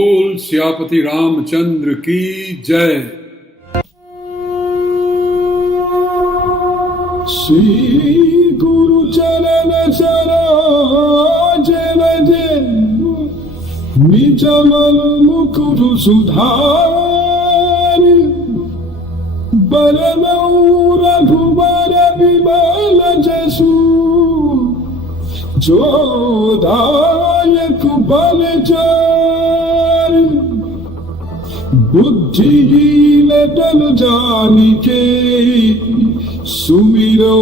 बोल सियापति रामचंद्र की जय। श्री गुरु चरण सरोज रज निज मन मुकुर सुधार बरनऊ रघुबर विमल जसु जो दायक बल चार बुद्धिहीन तन जानिके सुमिरो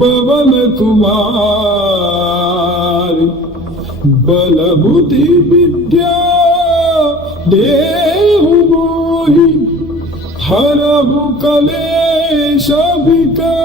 पवन कुमार बल बुद्धि विद्या देहु मोहि हरहु कलेश विकार।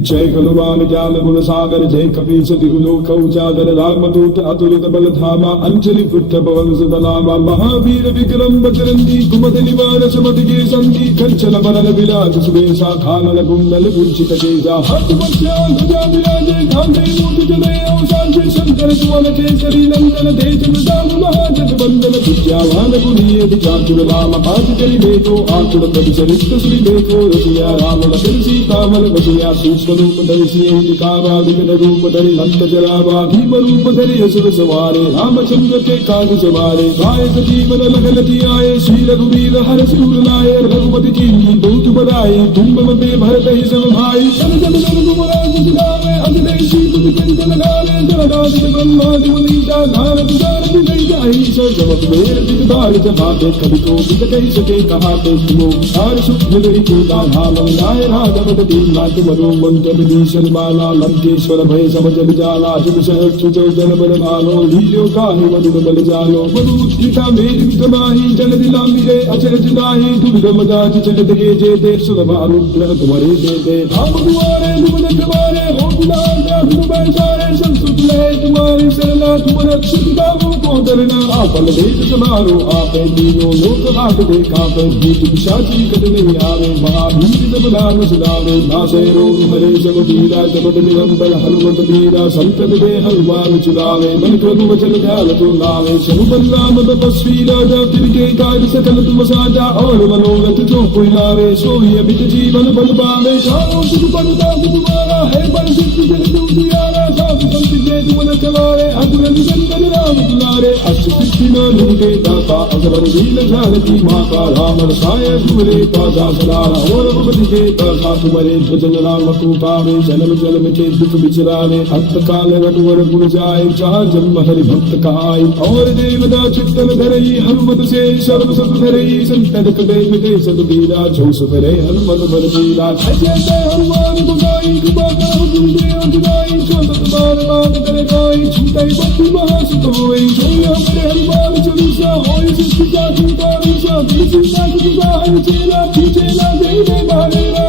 जय हनुमान ज्ञान गुण सागर जय कपीस तिहु लोक उजागर रामदूत अतुलित बल धामा अंजलि पुत्र पवन सुत नामा महावीर विक्रम बजरंगी कुमति निवार सुमति के संगी कंचन बरन विराज सुबेसा खानन कुंडल कुंचित केसा हाथ वज्रा ध्वजा विराजे कांधे मूठ जने औसान शंकर सुवन केसरी नंदन तेज प्रताप महाजग वंदन विद्यावान गुणीय विचातुर राम पाठ करि देखो आतुर प्रभु चरित्र श्री देखो रसिया राम लखन सीता मन बसिया सूक्ष्म रूप धरि सिंह दिखावा विकट रूप धरि नंद जरावा भीम रूप धरि असुर सवारे रामचंद्र के काज सवारे गाय जीवन लगन आए श्री रघुवीर हर सूर लाए रघुपति जी बहुत बड़ाई तुम मते भरत ही सब भाई सन सन रघुराज सुनावे अजनेशी तुझ कंठ लगावे जगदाज ब्रह्मादि मुनीसा नारद सारद नहीं जाहि सर्वत मेर दिगदार जमाते कवि को बिद कहि सके कहाते तुमो सार सुख मिलहि को धाम नाय राघव दीन नाथ मनो मंत्र विभीषण माला लंकेश्वर भय सब जग जाला जुग सहस्त्र जो जन बल भालो लील्यो काहे मधुर बल जालो मधुलिका मेरी विक्रमाही जल दिलामी रे अचरज नाहि दुर्गम दास जगत के जे दे सुलभ अनुग्रह तुम्हारे दे राम दुआरे तुम रखवारे हो बिलासा तुम बैसारे संस्कृत ले तुम्हारी शरणा तुम रक्षित दामों को करना आपन देश समारो आपे दीनो लोक हाथ देखा पे भूत पिशाची कट नहीं आवे महावीर जब नाम सुनावे नासे रोग हरे जब पीरा जपत निरंतर हनुमत वीरा संतन दे हनुमान चुरावे मन क्रम वचन ध्यान तो लावे शनुबल राम तपस्वी राजा फिर के कार्य सकल तुम साजा और मनोरथ जो कोई लावे सोई अमित जीवन बल पावे जाओ सुख बलता तुम्हारा है बल सिद्धि जन दुनियारा साधु संत के तुम न चलारे अतुल निरंतर राम दुलारे अष्ट सिद्धि न लूटे दाता असवर वीर जानकी माता राम रसाय तुम्हारे पासा सदारा और भगवती के दाता तुम्हारे भजन राम को पावे जन्म जन्म के दुख बिचरावे अंत काल रघुवर पुर जाए जहाँ जन्म हरि भक्त कहाई और देवदा चित्तन धरई हनुमत से सर्व सत धरई संतन कदे मिटे सत बीरा जो सुधरे हनुमत बल बीरा जय जय हनुमान गुसाई कृपा करो तुम देव जुदाई जो सत बार बात करे गाई छूटाई बंधु महासुत होई जो हमारे हनुमान चालीसा होई सृष्टि का झूठा ऋषा तीसरी साथ जुदा है चेला खींचेला जय जय मारेला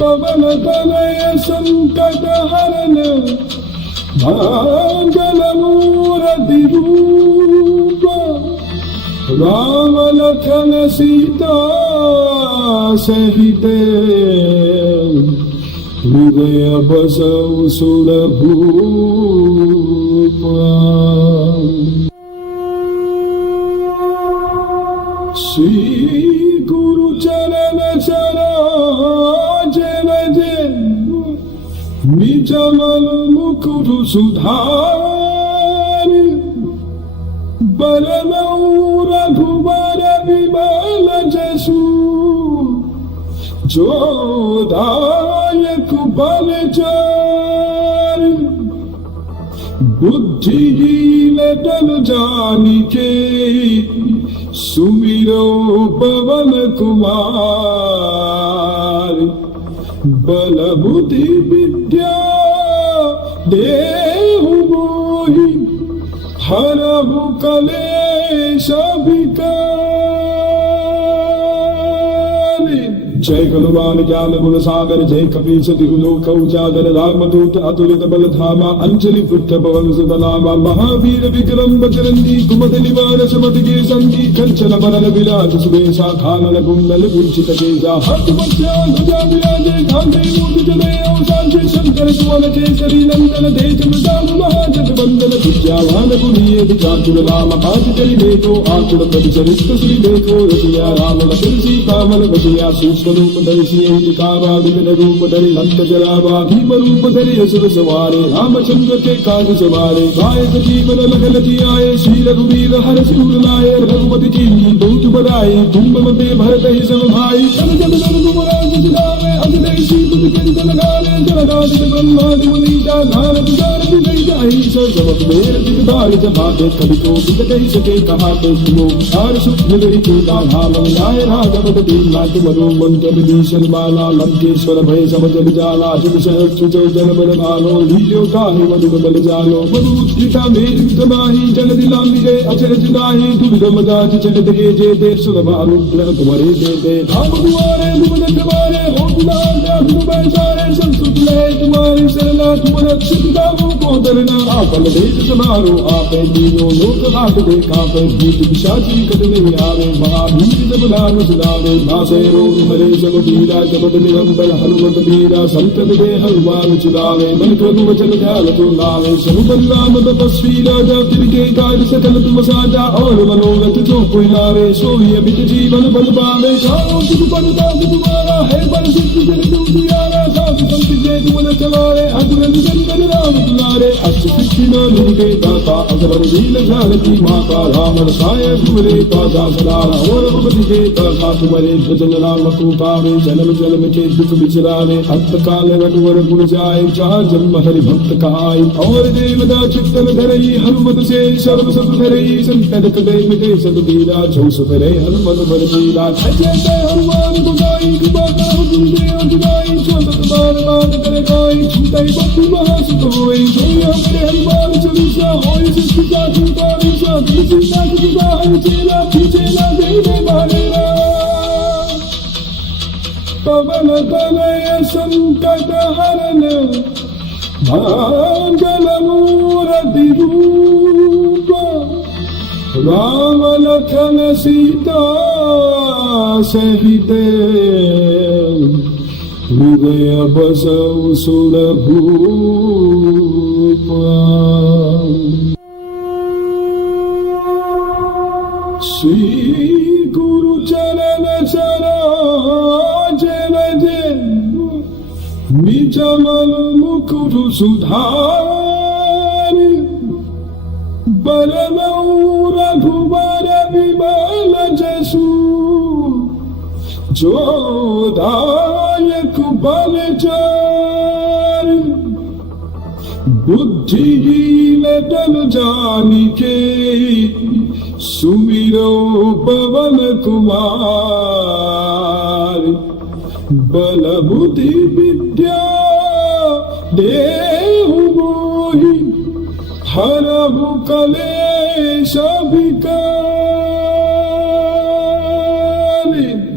पवन तनय संकट हरन मंगल मूर्ति रूप राम लखन सीता सहित हृदय बसउ सुरभूप। श्री गुरु चरण सरोज रज निज मन मुकुर सुधार बरनऊ रघुबर विमल जसु जो दायक बल चार बुद्धिहीन तन जानिके सुमिरो पवन कुमार बल बुद्धि विद्या देहु मोहि हरहु कलेश विकार। जय बलवान ज्ञान गुण सागर जय कपीस दिहुलोक उजागर रामदूत अतुलित बल धामा अंजलि पुत्र पवन सुत नामा महावीर विक्रम बजरंगी कुमद निवार समत के संगी कंचन बरन विराज सुबेशा खानन कुंडल कुंचित केसा हाथ बच्चा ध्वजा विराजे कांधे मूर्ति जले अवसान से शंकर सुवन केसरी नंदन तेज मृदाम महाजग बंदन विद्यावान गुणीय विचातुर राम काज करि देखो आतुर परिचरित श्री देखो रसिया राम लखन सीता मन बसिया सूक्ष्म रूप धरि सियहि दिखावा विकट रूप धरि लंक जरावा भीम रूप धरि असुर सवारे रामचंद्र के काज सवारे गाय जीवन लखन जियाए श्री रघुवीर हर सिर लाए रघुपति की बहुत बड़ाई तुम मते भरत ही सब भाई जन जन जन तुमराज जिलावे अजदेशी तुझ किंत लगावे जगदादि ब्रह्मादि मुनीता नारद नारद नहीं जाहि सब मेर दिगदार जमाते कभी को बिगड़ ही सके कहाते सुनो आर सुख मिलई चूता धाम लाए राघव दीन नाथ मनो मंत्र विभीषण माला लंकेश्वर भय सब जल जाला जुग सहस्र जो जन बल भालो लील्यो काहि मधुर बल जालो मधुता मेर विक्रमाहि जन दिलांग गए अचरज नाहि दुर्गम गाज चढ़ गए जे देव सुरभ अनुग्रह तुम्हारे दे दे हम दुआरे तुम रखवारे हो दुलार तुम बैसारे संसुत लहे तुम्हारी शरणा तुम रक्षित गावों को धरना आपन देश समारो आपे तीनों लोक हाथ दे कापे भूत पिशाची कट नहीं आवे महावीर जब नाम सुनावे नासे रोग हरे सब पीरा जपत निरंतर हनुमत वीरा संतत दे हनुमान चुरावे मन क्रम वचन ध्यान तो लावे सब बलराम तपस्वी राजा तिनके काज सकल तुम साजा और मनोरथ जो कोई लावे सोई अमित जीवन बल पावे चारों जुग बलता तुम्हारा है बल सिद्ध जन दुनियारा साधु संत जय तुम चलारे अग्र निजन राम दुलारे अष्ट सिद्धि न निके दाता अगर लील जानकी माता राम साय तुमरे पादा सदा और भगवती के दाता तुम्हारे भजन राम को पावे जन्म जन्म के दुख बिचरावे अंत काल रघुवर गुण जाए जहाँ जन्म हरि भक्त कहाई और देवता चित्तन धरई हनुमत से सर्व सब धरई संकट कटे मिटे सब पीरा जो सुधरे हनुमत बल पीरा जय हनुमान गुसाई कृपा करो तुम देव जुदाई जो सतबार बात करे कोई छूटे बंधु महासुख होई जो हमारे हनुमान चालीसा होई सिद्धि का झूठा विषा सीता की जुदाई चेला पीछेला देवे मारेरा पवन तनय संकट हरन मंगल मूर्ति रूप राम लखन सीता सहित हृदय बसौ सुर भूप श्री गुरु चरण सरोज रजे निज मन मुकुर सुधार बरनौ रघुबर विमल जसु जो दायक बल चार बुद्धिहीन तन जानिके सुमिरो पवन कुमार बल बुद्धि विद्या देहु मोहि हरहु कलेश विकार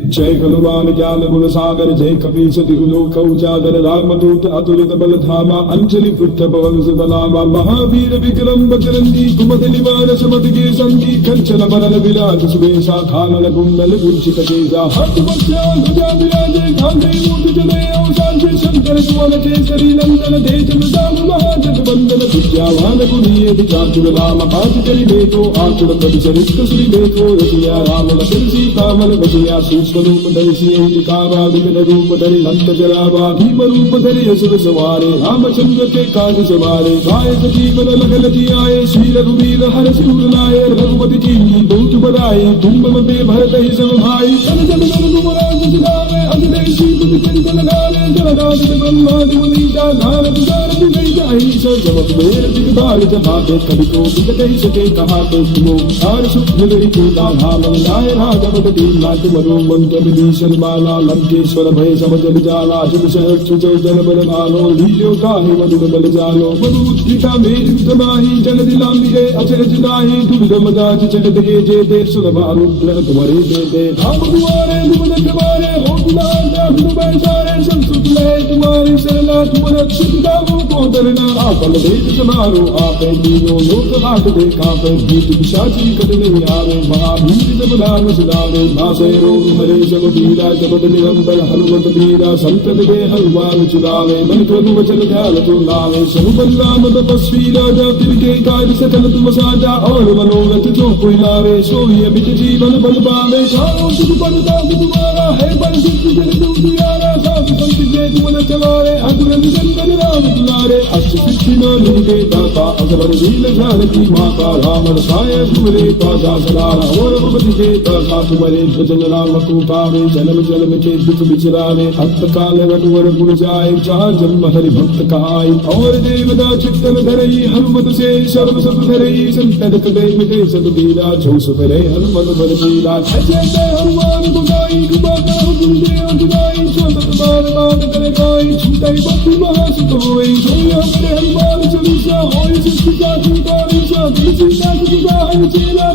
जय बलवान ज्ञान गुण सागर जय कपीस दिहुलोक उजागर रामदूत अतुलित बल धामा अंजलि पुत्र पवन सुत नामा महावीर विक्रम बजरंगी कुमद निवार समत के संगी कंचन बरन विराज सुबेशा खानन कुंडल कुंचित केसा हाथ बच्चा ध्वजा विराजे कांधे मूर्ति जले अवसान से शंकर सुवन केसरी नंदन तेज मृदाम महाजग बंदन विद्यावान गुणीय विचातुर राम काज करि देखो आतुर परिचरित श्री देखो रसिया राम लखन सीता मन बसिया सूक्ष्म रूप धरि सियहि दिखावा विकट रूप धरि लंक जरावा भीम रूप धरि असुर सवारे रामचंद्र के काज सवारे गाय जीवन लखन जियाए श्री रघुवीर हर सिर लाए रघुपति की बहुत बड़ाई तुम मते भरत ही सब भाई जन जन जन तुमराज जिलावे अजदेशी तुझ किंत लगावे जन जगदादित ब्रह्मादि मुनीता नारद सारद वैद्य ईश जगत वेद दिग्भाग जहाते कवि को विकटै सके कहाते तुमो आर शुद्ध गरी पूजा धाम नाय राघव दीन नाथ मनो मंत्र विभीषण माला लंकेश्वर भय समझ जाला जब सहज चुचो जन बल भालो लीलो काहे मधुर बल जालो मधुद्रिका मेरु तमाही जल दिलांबिके अचरज नाहि दुर्गम दाच जगत के जे देव सुलभानुग्रह तुम्हारे दे दे धाम दुआरे दुमन तुम्हारे हो दुलार दुबई सारे संसुत ले तुम्हारे शरणा तुम रक्षित दावों को डरना आपन देश समारो आपे दीनो लोक हाथ देखा पे भूत पिशाची कद नहीं आवे महावीर जब नाम सुनावे नासे रोग मरे जब पीरा जब निरंबर हनुमत वीरा संतत के हनुमान चुरावे मन प्रभु वचन ध्यान तो लावे सनुबल्लाम तपस्वी राजा तिनके कार्य सकल तुम साजा और मनोरथ जो कोई लावे सोई अमित जीवन बल पावे चारों सुख पड़ता तुम्हारा है बल सिद्धि जन दुनियारा साधु संत के तुम न चलारे अतुल निरंजन राम दुलारे अष्ट सिद्धि नो निके दाता अकबर वीर ज्ञान की माता राम साय तुमरे पासा सदारा और भगवती के दाता तुम्हारे भजन राम को पावे जन्म जन्म के दुख बिचरावे अंत काल रघुवर गुण जाए जहाँ जन्म हरि भक्त कहाई और देवदा चित्तन धरई हनुमत से सर्व सब धरई संतन कदे मिटे सब दीरा जो सुपरे हनुमत बल लीला जय हनुमान गुसाई कृपा करो गुरुदेव जुदाई छोटत बार बार करे कोई छूटाई बत्ती महासुत होई सोया मेरे हनुमान चालीसा होई सिद्धि का छूटाई सा दिल का जुदा है चेला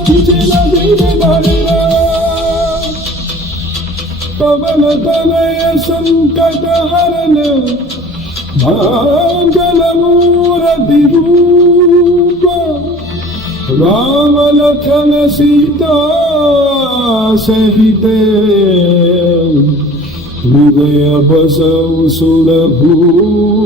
दे दे मारेरा पवन तनय संकट हरन मंगल मूर्ति रूप राम लखन सीता सहित हृदय बसौ सुरभूप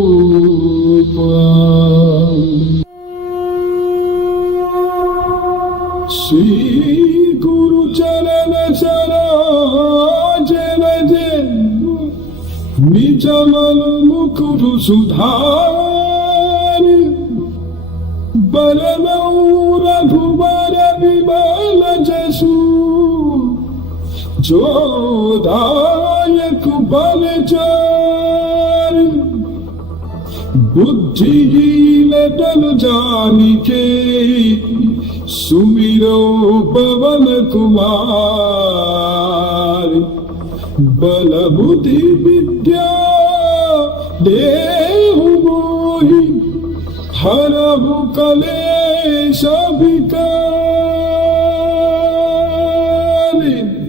श्री गुरु चरण सरोज रज निज मन मुकुर सुधार बरनौ रघुबर विमल जसु जो दायक बल चार बुद्धिहीन तन जानिके सुमिरो पवन कुमार बल बुद्धि विद्या देहु मोहि हरहु कलेश विकार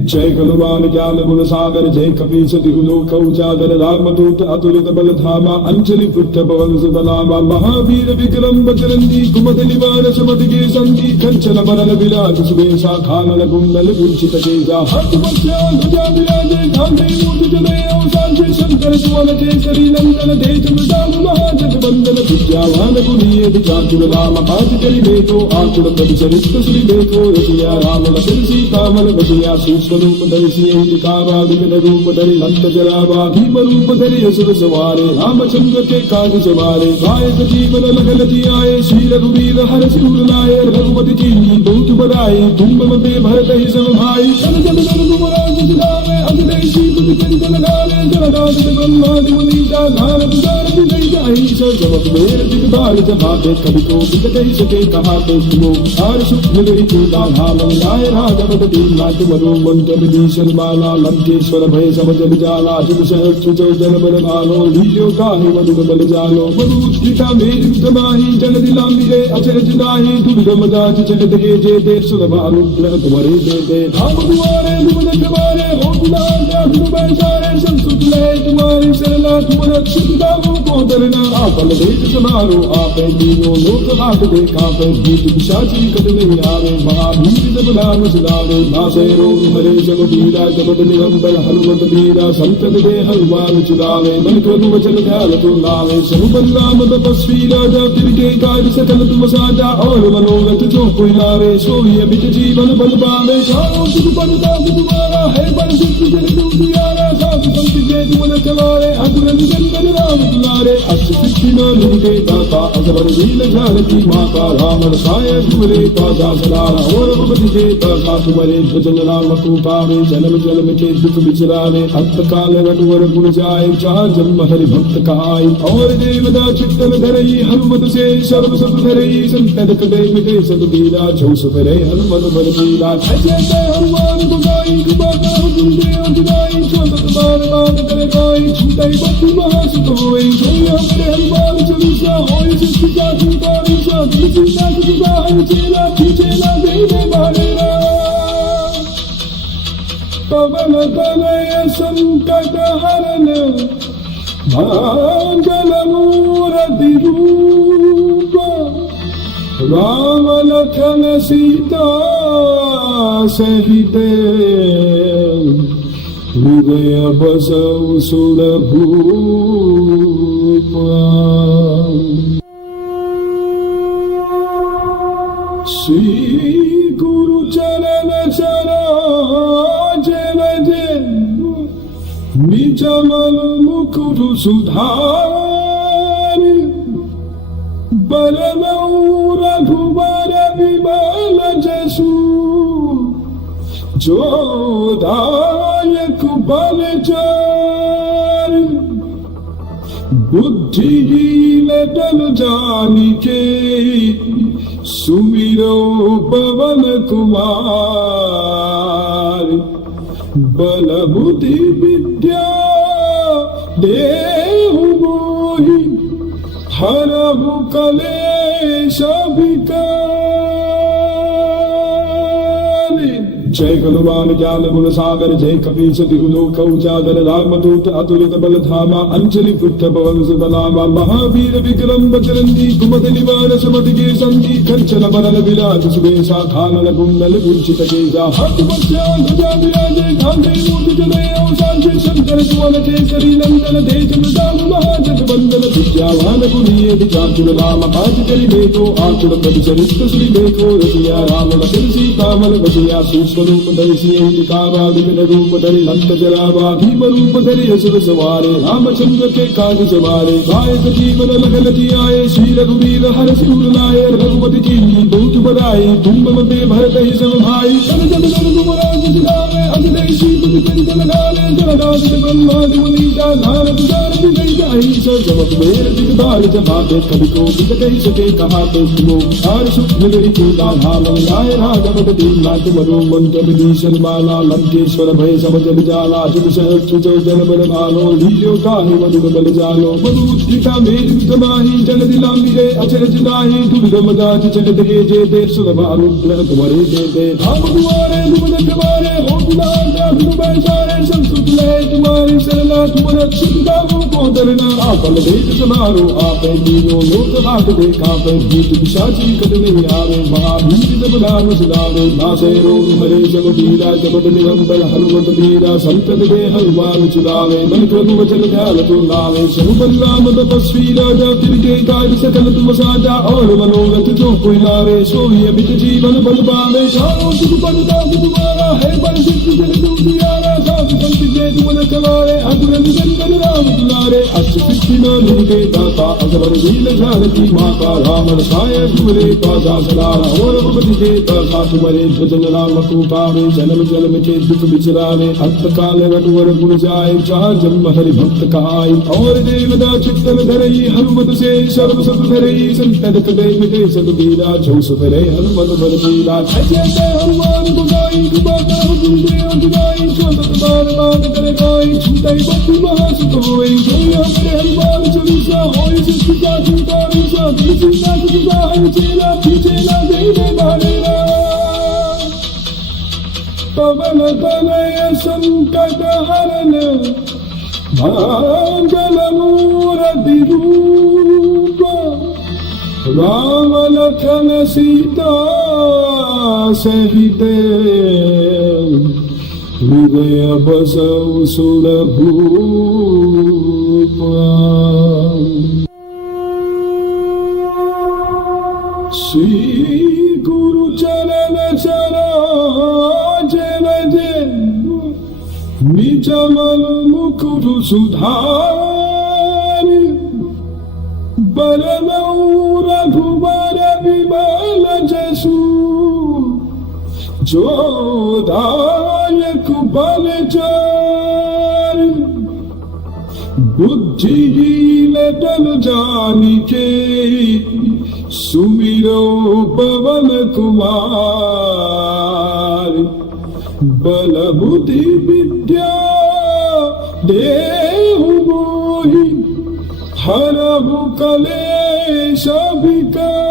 जय हनुमान ज्ञान गुण सागर जय कपीस तिहु लोक उजागर रामदूत अतुलित बल धामा अंजलि पुत्र पवन सुत नामा महावीर विक्रम बजरंगी कुमति निवार सुमति के संगी कंचन बरन विराज सुबेसा खानन कुंडल कुंचित केसा हाथ वज्र ध्वजा विराजे कांधे मूर्ध जने औसांचे शंकर सुवन केसरी नंदन तेज प्रताप महाजग बंदन विद्यावान गुणीय विचातुर राम काज करि देखो आतुर प्रभु चरित्र श्री देखो रसिया राम लखन सीता मन बसिया सूक्ष्म रूप धरि सिंह दिखावा विविध रूप धरि लंक जरावा भीम रूप धरि असुर सवारे रामचंद्र के काज सवारे गायक जीवन लखन जियाए श्री रघुवीर हर सिर लाए रघुपति जी बहुत बड़ाई तुम मते भरत ही सब भाई जन जन जन तुम राज जिलावे अजनेशी बुद्धि कंचन लगावे जगदादित ब्रह्मादि मुनीता नारद सारद वैद्य ईश जगत वेद दिग्भाग जहाते कवि को विकटै सके कहाते तुमो आर शुद्ध गरी पूजा धाम नाय राघव दीन नाथ मनो मंत्र विभीषण माला लंकेश्वर भय समझ जाला जब सहज चुचो जन बल भालो लीलो काहे मधुर बल जालो मधुद्रिका मेरु तमाही जल दिलांबिके अचरज नाहि दुर्गम दाच जगत के जे देव सुलभानुग्रह तुम्हारे दे दे धाम दुआरे दुमन तुम्हारे हो दुलार दुबई सारे संसुत ले तुम्हारे शरणा तुम रक्षित दावों को डरना आपन देश समारो आपे दीनो लोक हाथ देखा पे भूत पिशाची कद नहीं आवे महावीर जब नाम सुनावे नासे रोग मरे जब पीरा जब निरंबर हनुमत वीरा संतत के हनुमान चुरावे मन प्रभु वचन ध्यान तो लावे सनुबल्लाम तपस्वी राजा तिनके कार्य सकल तुम साजा और मनोरथ जो कोई लावे सोई अमित जीवन बल पावे चारों सुख पड़ता तुम्हारा है बल सिद्धि जन दुनियारा साधु संत के तुम रखवारे असुर निकंदन राम दुलारे अष्ट सिद्धि नो निधि दाता असवर वीर जानकी माता राम रसाय तुमरे पासा सदारा और भगवती के दाता तुम्हारे भजन राम कृपावे जन्म जन्म के दुख बिचरावे अंत काल रघुवर गुण जाए चार जन्म हरि भक्त कहाई और देवदा चित्तन धरई हनुमत से सर्व सब धरई संतन कदे मिटे सब पीरा जो सुधरे हनुमत बल पीरा ऐसे हनुमान को गाई कृपा करो तुम देव जुदाई जो सतबार बात करे गाई छूटाई बत्ती महासुत होई जो हमरे हनुमान चालीसा होई जिसकी जाति तारी जाति सीता की है चेला खींचेला देवे मारे राम पवन तनय संकट हरन मंगल मूर्ति रूप राम लखन सीता सहित हृदय बसौ सुर भूप श्री गुरु चरण सरोज रजे निज मन मुकुर सुधार बरनौ रघुबर विमल जसु जो दायक बल चार बुद्धिहीन तन जानिके सुमिरो पवन कुमार बल बुद्धि विद्या देहु मोहि हरहु कलेश विकार जय हनुमान ज्ञान गुण सागर जय कपीस तिहु लोक उजागर रामदूत अतुलित बल धामा अंजलि पुत्र पवन सुत नामा महावीर विक्रम बजरंगी कुमति निवार समति के संगी कंचन बरन विराज सुबेसा कानन कुंडल कुंचित केसा हाथ वज्र ध्वजा विराजे कांधे मूर्ति जनेऊ सांचे शंकर सुवन केसरी नंदन तेज प्रताप महाजग वंदन विद्यावान गुणीय विचार राम काज करि देखो आचुर प्रभु चरित्र श्री देखो रसिया राम लखन सीता मन बसिया सूक्ष्म रूप धरि सियहि दिखावा विभिन्न रूप धरि लंक जरावा भीम रूप धरि असुर सवारे रामचंद्र के काज सवारे गायक जीवन लखन जियाए श्री रघुवीर हर सिर लाए रघुपति की बहुत बड़ाई तुम मते भरत ही सब भाई जन जन रघुराज जिलावे अजदेशी बुद्धि चिंत लगावे जगदाद ब्रह्मादि मुनीसा नारद सारथि गई जाहि सब जगत मेर दिगबार जमाते कवि को कहि सके कहा तो सुनो हर सुख मिलि को धाम आए राघव दीन नाथ मनो मंत्र विभीषण माला लंकेश्वर भय सब जल जाला जुग सहस्त्र जो जन बल भालो लील्यो ताहि मधुर बल जालो मधुद्रिका मेरु समाहि जल दिलांबि रे अचरज नाहि दुर्गम दाच चलत गे जे ते सुरभानु ग्रह तुम्हारे देते हम दुआरे तुम रखवारे हो बिलाया तुम बैसारे संसुत ले तुम्हारी शरणा तुम रक्षित दामों को डरना आपल देश समारो आपे दीनो लोक हाथ देखा पे भूत पिशाची कद नहीं आवे महावीर जब नाम सुनावे नासे रोग हरे जब वीरा जब निरंबर हनुमत वीरा संतत के हनुमान चुरावे मन क्रम वचन ध्यान तुम लावे सब बलराम तपस्वी राजा तिनके काज सकल तुम साजा और मनोरथ जो कोई लावे सोई अमित जीवन बल पावे चारों सुख पदता तुम्हारा है बल सिद्ध जन दुनियारा साथ संत के तुम रखवारे असुर निकंदन राम दुलारे अष्ट सिद्धि नो निधि दाता असवर वीर जानकी माता राम रसाय तुमरे पासा सदारा और भगवती के दाता तुम्हारे भजन राम कृपावे जन्म जन्म के दुख बिचरावे अंत काल रघुवर गुण जाए चार जन्म हरि भक्त कहाई और देवदा चित्तन धरई हनुमत से सर्व सब धरई संतन कदे मिटे सब पीरा जो सुधरे हनुमत बल पीरा ऐसे हनुमान को गाई कृपा करो तुम देव जुदाई जो सतबार बात करे गाई छूटाई बत्ती महासुत होई जो हमरे हनुमान चालीसा होई जिसकी जाति तारी जाति सीता की है चेला खींचेला देवे मारे राम पवन तनय संकट हरन मंगल मूर्ति रूप राम लखन सीता सहित हृदय बसौ सुर भूप श्री गुरु चरण सरोज रजे निजमल मुकुर सुधार बरनौ रघुबर विमल जसु जो दायक बल चार बुद्धिहीन तन जानिके सुमिरो पवन कुमार बल बुद्धि विद्या देहु मोहि हरहु कलेश विकार।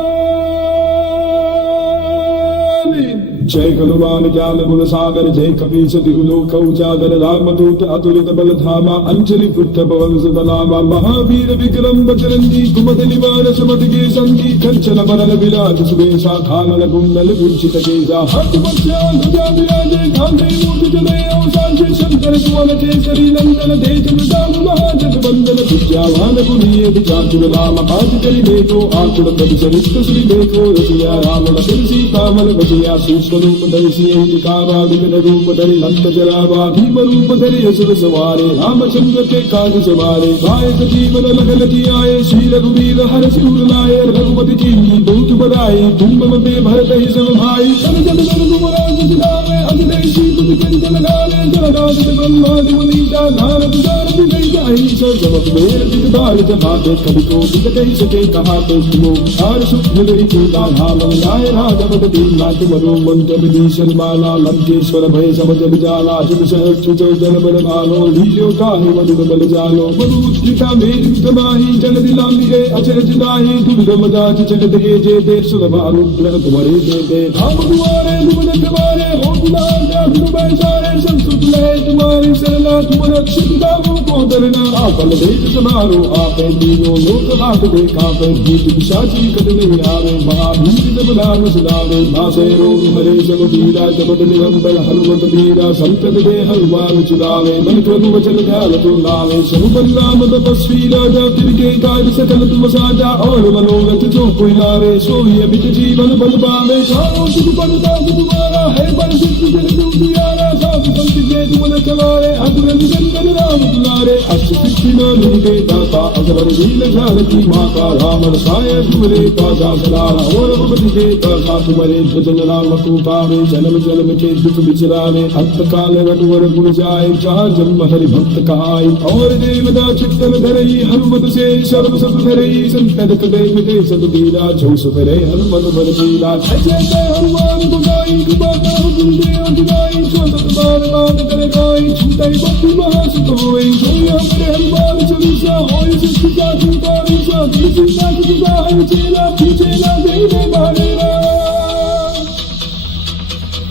जय हनुमान ज्ञान गुण सागर जय कपीस तिहु लोक उजागर रामदूत अतुलित बल धामा अंजलि पुत्र पवन सुत नामा महावीर विक्रम बजरंगी कुमद निवार सुमति के संगी कंचन बरन विराज सुबेशा खानन कुंडल कुंचित केसा हाथ पक्षा ध्वजा विराजे कांधे मूर्ध जने औसांचे शंकर सुवन केसरी नंदन तेज प्रताप महाजग वंदन विद्यावान गुणीय विचातुर राम काज करि देखो आचुर प्रभु चरित्र श्री देखो रसिया राम लखन सीता मन बसिया सूक्ष्म रूप धरि सिंह दिखावा विकट रूप धरि लंक जरावा भीम रूप धरि असुर सवारे रामचंद्र के काज सवारे गायक जीवन लखन जियाए श्री रघुवीर हर सिर लाए रघुपति जी बहुत बड़ाई तुम मम पे भरत ही सब भाई सब जग रघुराज जिलावे अजनेशी तुझ कंठ लगावे जलराज ब्रह्मादि मुनीसा नारद सारद गई जाहि सब जब मेर दिगदार जमाते कभी को बिगड़ई सके कहा तो तुमो आर सुख मिलई पूजा धाम नाय राजपद दीन नाथ मनो मंत्र विभीषण माला लंकेश्वर भय सब जग जाला जुग सहस्त्र जो जन बल भालो लील्यो काहे मधुर बल जालो मरुत्रिका मेरु तमाहि जल दिलामी गए अचरज नाहि दुर्गम दास जगत के जे दे सुलभ अनुग्रह तुम्हारे दे धाम दुआरे तुम रखवारे हो दुलार तुम बैसारे संसुत लय तुम्हारी सरला तुम रक्षित दामों को करना आपन देश समारो आपे दीनो लोक हाथ देखा पे भूत पिशाची कट नहीं आवे महावीर जब नाम सुनावे नासे रोग हरे जब पीरा जपत निरंतर हनुमत वीरा संतत दे हनुमान चुरावे मन क्रम वचन ध्यान तो लावे सब बलराम तपस्वी राजा तिनके काज सकल तुम साजा और मनोरथ जो कोई लावे सोई अमित जीवन बल पावे चारों सुख पलता तुम्हारा है बल सिद्ध जन दुनियारा साधु संत के तुम न चलारे अग्र निरंजन राम दुलारे अष्ट सिद्धि नाम के दाता अजबर लील ध्यान की माता राम रसाय तुमरे काजा सलारा और भगवती के दाता तुम्हारे भजन राम को पावे जन्म जन्म के दुख बिचरावे अंत काल रघुवर गुण जाए जहाँ जन्म हरि भक्त कहाई और देवदा चित्तन धरई हनुमत से सर्व सब धरई संकट कटे मिटे सब पीरा जो सुधरे हनुमत बल पीरा जय जय हनुमान गुसाई कृपा करो तुम देव जुदाई जो सब बार बार करे गाई छूटाई बंधु महासुख होई सोई हमरे हनुमान चालीसा होई सिद्धि का छूटाई सा तुलसी का जुदा है चेला पीछेला देव मारेरा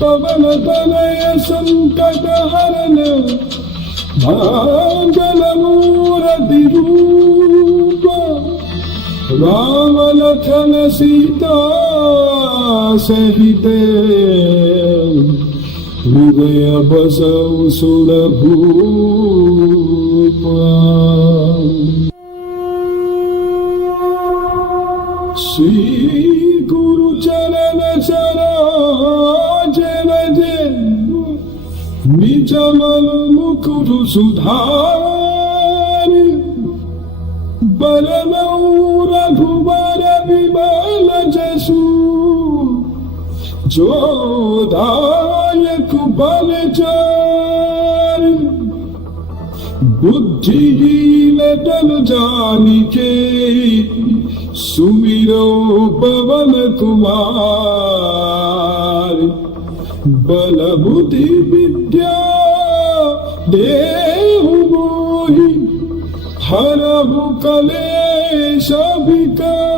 पवन तनय संकट हरन भांगल मूर्ति रूप राम लखन सीता सहित हृदय बसौ सुरभूप। श्री गुरु चरण सरोज निजमल मुकुर सुधार बरनौ रघुबर विमल जसु जो दायक बल चार बुद्धिहीन तन जानिके सुमिरो पवन कुमार बल बुद्धि विद्या देहु मोहि हरहु कलेश विकार।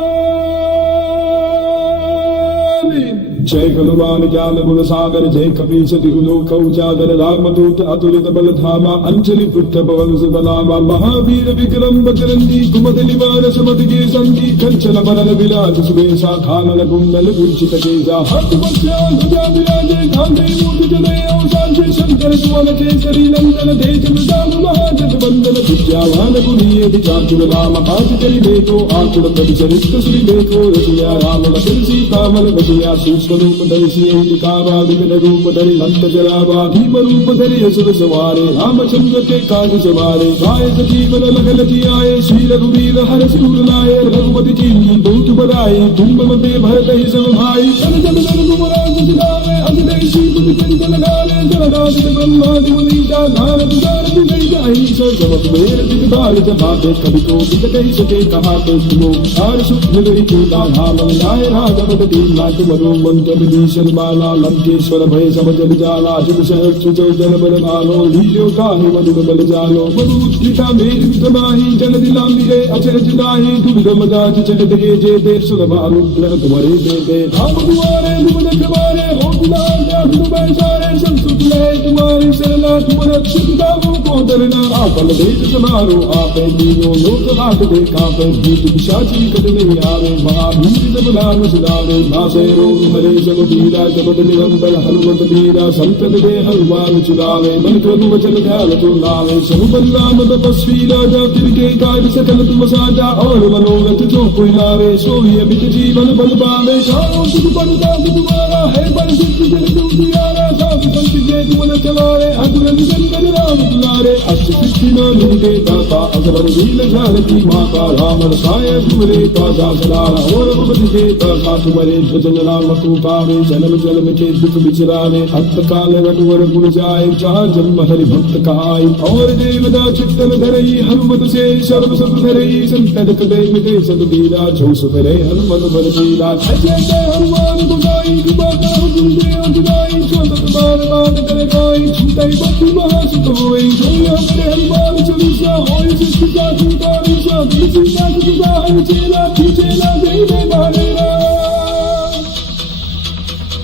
जय हनुमान ज्ञान गुण सागर जय कपीस तिहु लोक उजागर रामदूत अतुलित बल धामा अंजलि पुत्र पवन सुत नामा महावीर विक्रम बजरंगी कुमद निवार सुमति के संगी कंचन बरन विराज सुबेशा खानन कुंडल कुंचित केसा हाथ पक्षा ध्वजा विराजे कांधे मूर्ध जने औसांचे शंकर सुवन केसरी नंदन तेज प्रताप महाजग वंदन विद्यावान गुणीय विचातुर राम काज करि देखो आचुर प्रभु चरित्र श्री देखो रसिया राम लखन सीता मन बसिया सूक्ष्म स्वरूप धरि सियहि दिखावा विकट रूप धरि भक्त जरावा भीम रूप धरि असुर सवारे रामचंद्र के काज सवारे गाय जीवन लगन जियाए श्री रघुवीर हर सिर लाए रघुपति जी बहुत बड़ाई तुम मते भरत ही सब भाई जन जन जन गुमराज जिलावे अभिदेशी बुद्धि चिंत लगाले जलदास ब्रह्मादि मुनीता भारत दार गई जाहि सब मेर दिगबाल जमाते कभी को विकट सके कहा तो तुमो आर सुख गई चूता धाम लाए राघव दीन नाथ मनो मंत्र विभीषण माला लंकेश्वर भय सब जल जाला जुग सहज सुजो जन बल भालो लीलो काहि मधुर बल जालो मधुता मेर विक्रमाहि जल दिलांबिगे अचर जुदाहि दुर्गम दाच चलत गे जे देव सुलभ अनुग्रह तुम्हारे दे हम दुआरे दुमन कमारे हो दुलार जा तुम बैसारे संसुत ले तुम्हारी शरणा तुम रक्षित दावों को डरना आपन देश समारो आपे दीनो लोक हाथ दे कापे भूत पिशाच निकट नहीं आवे महावीर जब नाम सुनावे नासे रोग हरे सब पीरा जगत निरंतर हनुमत वीरा संतन दे हनुमान चुरावे मन क्रम वचन ध्यान तो लावे सब बलराम तपस्वी राजा तिनके काज सकल तुम साजा और मनोरथ जो कोई लावे सोई अमित जीवन बल पावे चारों सुख बलता तुम्हारा है बल सिद्धि जन दुनियारा साधु संत के तुम चलारे अग्र निकंदन राम दुलारे अष्ट सिद्धि नो निधे दाता अगवर लील जानकी माता राम रसाय तुमरे पादा सलारा और भगवती के दाता तुम्हारे भजन राम को पावे जन्म जन्म के दुख बिचरावे अंत काल रघुवर गुण जाए जहाँ जन्म हरि भक्त कहाई और देवता चित्तन धरई हनुमत से सर्व सब धरई संतन कदे मिटे सब दीरा जो सुधरे हनुमत बल लीला जय जय हनुमान गोसाई कृपा करो तुम देव जुदाई छोटत बार बात करे कोई छूटे बत्ती महासुत होई जो हमरे हनुमान चालीसा होई सिद्धि का छूटा ऋषा किसी का जुदा है चेला जय जय बालेरा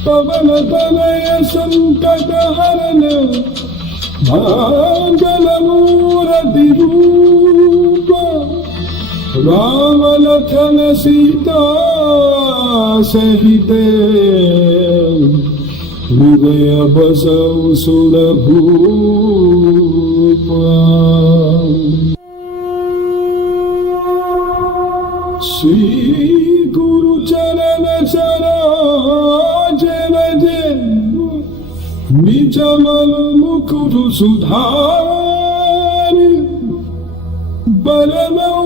पवन तनय संकट हरन मंगल मूर्ति रूप राम लखन सीता सहित हृदय बसौ सुर भूप श्री गुरु चरण सरोज रज निज मल मुकुर सुधार बरनौ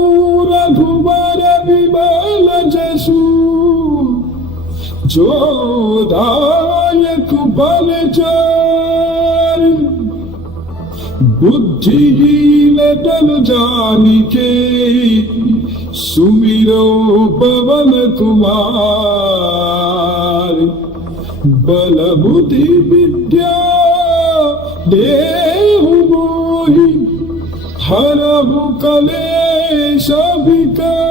रघुबर विमल जसु जो दायक बल चार बुद्धिहीन तन जानिके सुमिरो पवन कुमार बल बुद्धि विद्या देहु मोहि हरहु कलेश विकार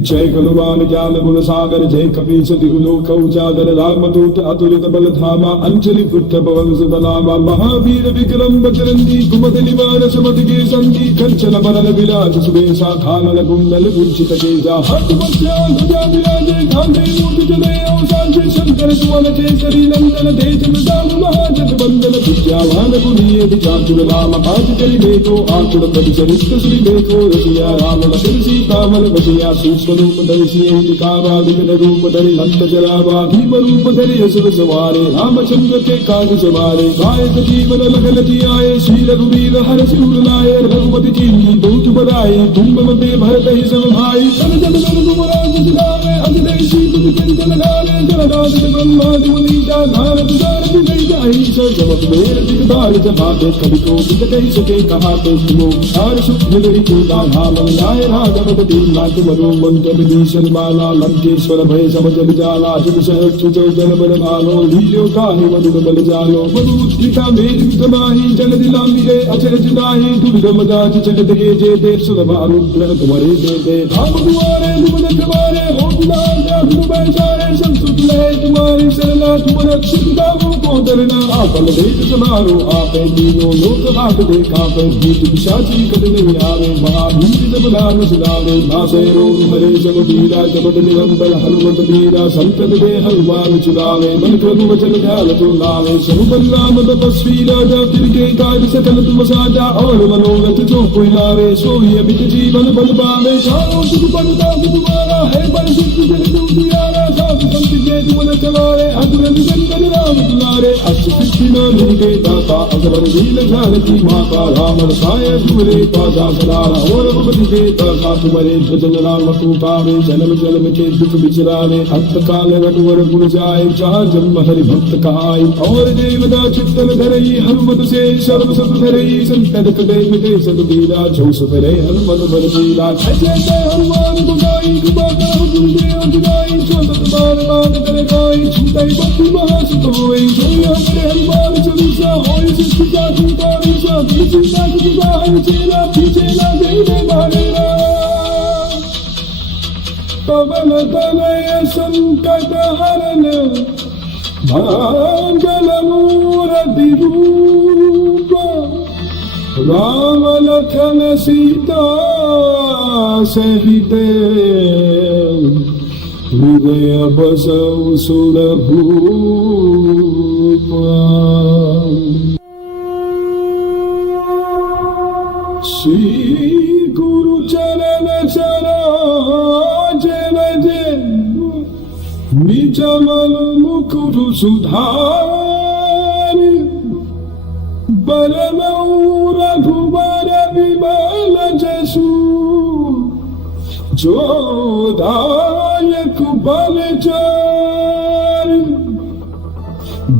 जय हनुमान ज्ञान गुण सागर जय कपीस तिहु लोक उजागर रामदूत अतुलित बल धामा अंजलि पुत्र पवन सुत नामा महावीर विक्रम बजरंगी कुमति निवार सुमति के संगी कंचन बरन विराज सुबेसा खानन कुंडल कुंचित केसा हस्त वस्त्र ध्वजा विराजे कांधे मूर्ति जने औसांचे शंकर सुवन केसरी नंदन तेज प्रताप महाजग बंदन विद्यावान गुणीय विचातुर राम काज करि देखो आतुर पद चरित्र श्री देखो रसिया राम लखन सीता मन बसिया सूक्ष्म रूप धरि सियहि दिखावा विकट रूप धरि भक्त जरावा भीम रूप धरि असुर सवारे रामचंद्र के काज सवारे गाय जीवन लगन जियाए श्री रघुवीर हर सिर लाए रघुपति जी बहुत बड़ाई तुम मते भरत ही सब भाई जन जन जन गुमराज जिलावे अभिदेशी बुद्धि चिंत लगाले जलदास ब्रह्मादि मुनीता भारत दार गई जाहि सब मेर दिगबाल जमाते कभी को विकट सके कहा तो तुमो आर सुख गई चूता धाम लाए राघव दीन नाथ मनो मंत्र विभीषण माला लंकेश्वर भय सब जल जाला जुग सहज सुजो जन बल भालो लीलो काहि मधुर बल जालो मधुता मेर विक्रमाहि जल दिलांबिगे अचर जुदाहि दुर्गम दाच चलत गे जे देव सुलभ अनुग्रह तुम्हारे दे हम दुआरे दुमन कमारे हो दुलार जा तुम बैसारे संसुत ले तुम्हारी शरणा तुम रक्षित दावों को डरना आपन देश समारो आपे दीनो लोक हाथ दे कापे भूत पिशाच निकट नहीं आवे महावीर जब नाम सुनावे नासे रोग हरे जब वीरा जब निरंबर हनुमत वीरा संतत दे हनुमान चुरावे मन क्रम वचन ध्यान तुम लावे सब बलराम तपस्वी राजा तिनके काज सकल तुम साजा और मनोरथ जो कोई लावे सोई अमित जीवन बल पावे चारों सुख पलता तुम्हारा है बल सिद्ध जन दुनियारा साधु संत के तुम न चलारे अतुल निरंजन राम तुम्हारे अष्ट सिद्धि न निके दाता अकबर वीर जानकी माता राम साय तुमरे पासा सदारा और भगवती के दाता तुम्हारे भजन राम को पावे जन्म जन्म के दुख बिचरावे अंत काल रघुवर गुण जाए जहाँ जन्म हरि भक्त कहाई और देवदा चित्तन धरई हनुमत से सर्व सब धरई संकट कटे मिटे सब पीरा जो सुपरे हनुमत बल पीरा जय जय हनुमान गुसाई कृपा करो तुम देव जुदाई छोटत बाल बाल करे कोई छूटाई बत्ती महासुत होई सोई हमरे हनुमान चालीसा होई सिद्धि का छूटा विषा किसी का जुदा है चेला पीछेला देवे मारेरा पवन तनय संकट हरन मंगल मूर्ति रूप राम लखन सीता सहित हृदय बसौ सुरभूप श्री गुरु चरण सरोज रज निज मन मुकुरु सुधार बरनौ रघुबर विमल जसु जो दायक बल चार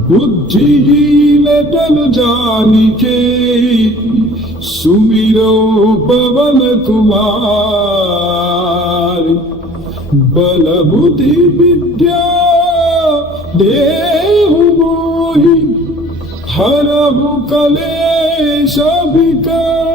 बुद्धिहीन तन जानिके सुमिरो पवन कुमार बल बुद्धि विद्या देहु मोहि हरहु कलेश विकार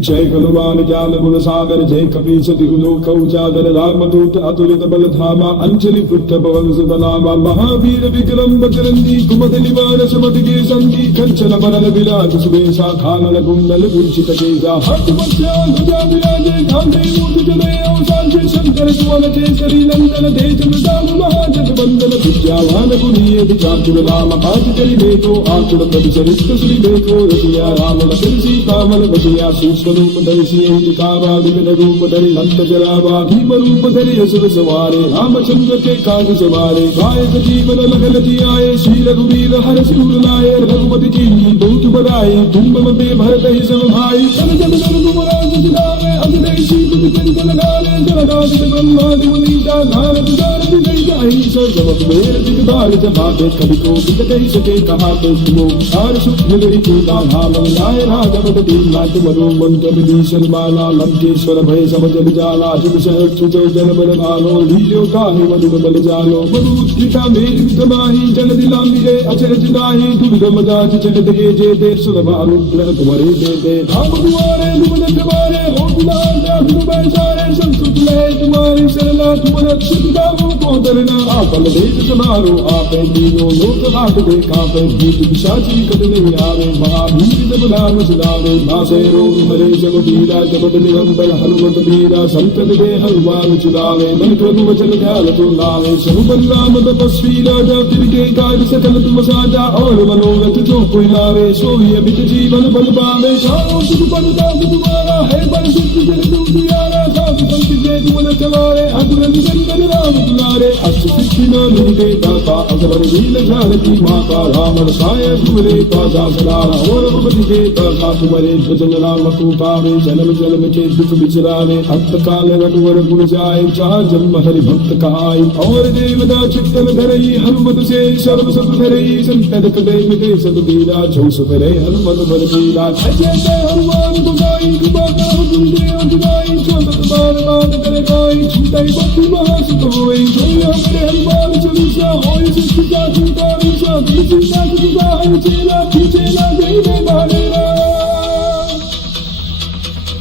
जय हनुमान ज्ञान गुण सागर जय कपीश तिहु लोक उजागर रामदूत अतुलित बल धामा अंजलि पुत्र पवन सुत नामा महावीर विक्रम बजरंगी कुमति निवार सुमति के संगी कंचन बरन विराज सुबेशा खानन कुंडल कुंचित केसा हाथ मध्या ध्वजा विराजे कांधे मूर्ध जने औसांचे शंकर सुवन केसरी नंदन तेज प्रताप महाजग बंदन विद्यावान गुणीय विचार राम आज करि देखो आतुर प्रभु चरित्र श्री देखो रसिया राम लखन सीता मन बसिया सूक्ष्म रूप धरि सिंह दिखावा विविध रूप धरि लंक जरावा भीम रूप धरि असुर सवारे रामचंद्र के काज सवारे गायक जीवन लखन जियाए श्री रघुवीर हर सिर लाए रघुपति की दूत बधाई तुम मते भरत ही सब भाई सन जन जन तुम राज सिधारे अभिदेशी तुम कंचन लगाले जलराज ब्रह्मादि मुनीता नारद सारथि गई जाहि सब जगत मेर दिगबार जमाते कवि को बिक कहि सके कहा तो तुमो सार सुख मिलई पूता भाव लाए राजवत दीन नाथ मनो मंत्र विभीषण माला लंकेश्वर भय सब जल जाला जुग सहज सुजय जन बल भालो लील्यो काहे मधुर बल जालो मधुत्रिका मेरी विक्रमाही जल दिलामी रे अचरज गाही दुर्गम दास चलित गे जे दे सुरभ अनुग्रह तुम्हारे दे दे राम दुआरे तुम रखवारे हो बिलाल दास बैसारे संस्कृत में तुम्हारी शरणा तुम रक्षित दामो को तरना आपल देश समारो आपे दीनो लोक हाथ देखा पे भूत पिशाची कट नहीं आवे महावीर जब नाम सुनावे मासे रोग हरे जब वीरा जब निरंबर हनुमत वीरा संतत दे हनुमान चुरावे मन क्रम वचन ध्यान तुम लावे सब बलराम तपस्वी राजा तिनके काज सकल तुम साजा और मनोरथ जो कोई लावे सोई अमित जीवन बल पावे चारों सुख पलता तुम्हारा है बल सिद्ध जन दुनियारा साधु संत के तुम न चलारे अतुल निरंजन राम तुम्हारे अष्ट सिद्धि न निके दाता अकबर वीर जानकी माता राम साय तुमरे पासा सदारा और भगवती के दाता तुम्हारे भजन राम को पावे जन्म जन्म के दुख बिचरावे अंत काल रघुवर गुण जाए जहाँ जन्म हरि भक्त कहाई और देवदा चित्तन धरई हनुमत से सर्व सब धरई संकट कटे मिटे सब पीरा जो सुपरे हनुमत बल पीरा जय जय हनुमान गुसाई कृपा करो तुम देव जुदाई छोटत बाल बाल करे कोई छूटाई बत्ती महासुत होई सोई हमरे हनुमान चालीसा होई सिद्धि का छूटा विषा किसी का जुदा है चेला पीछेला देवे मारेरा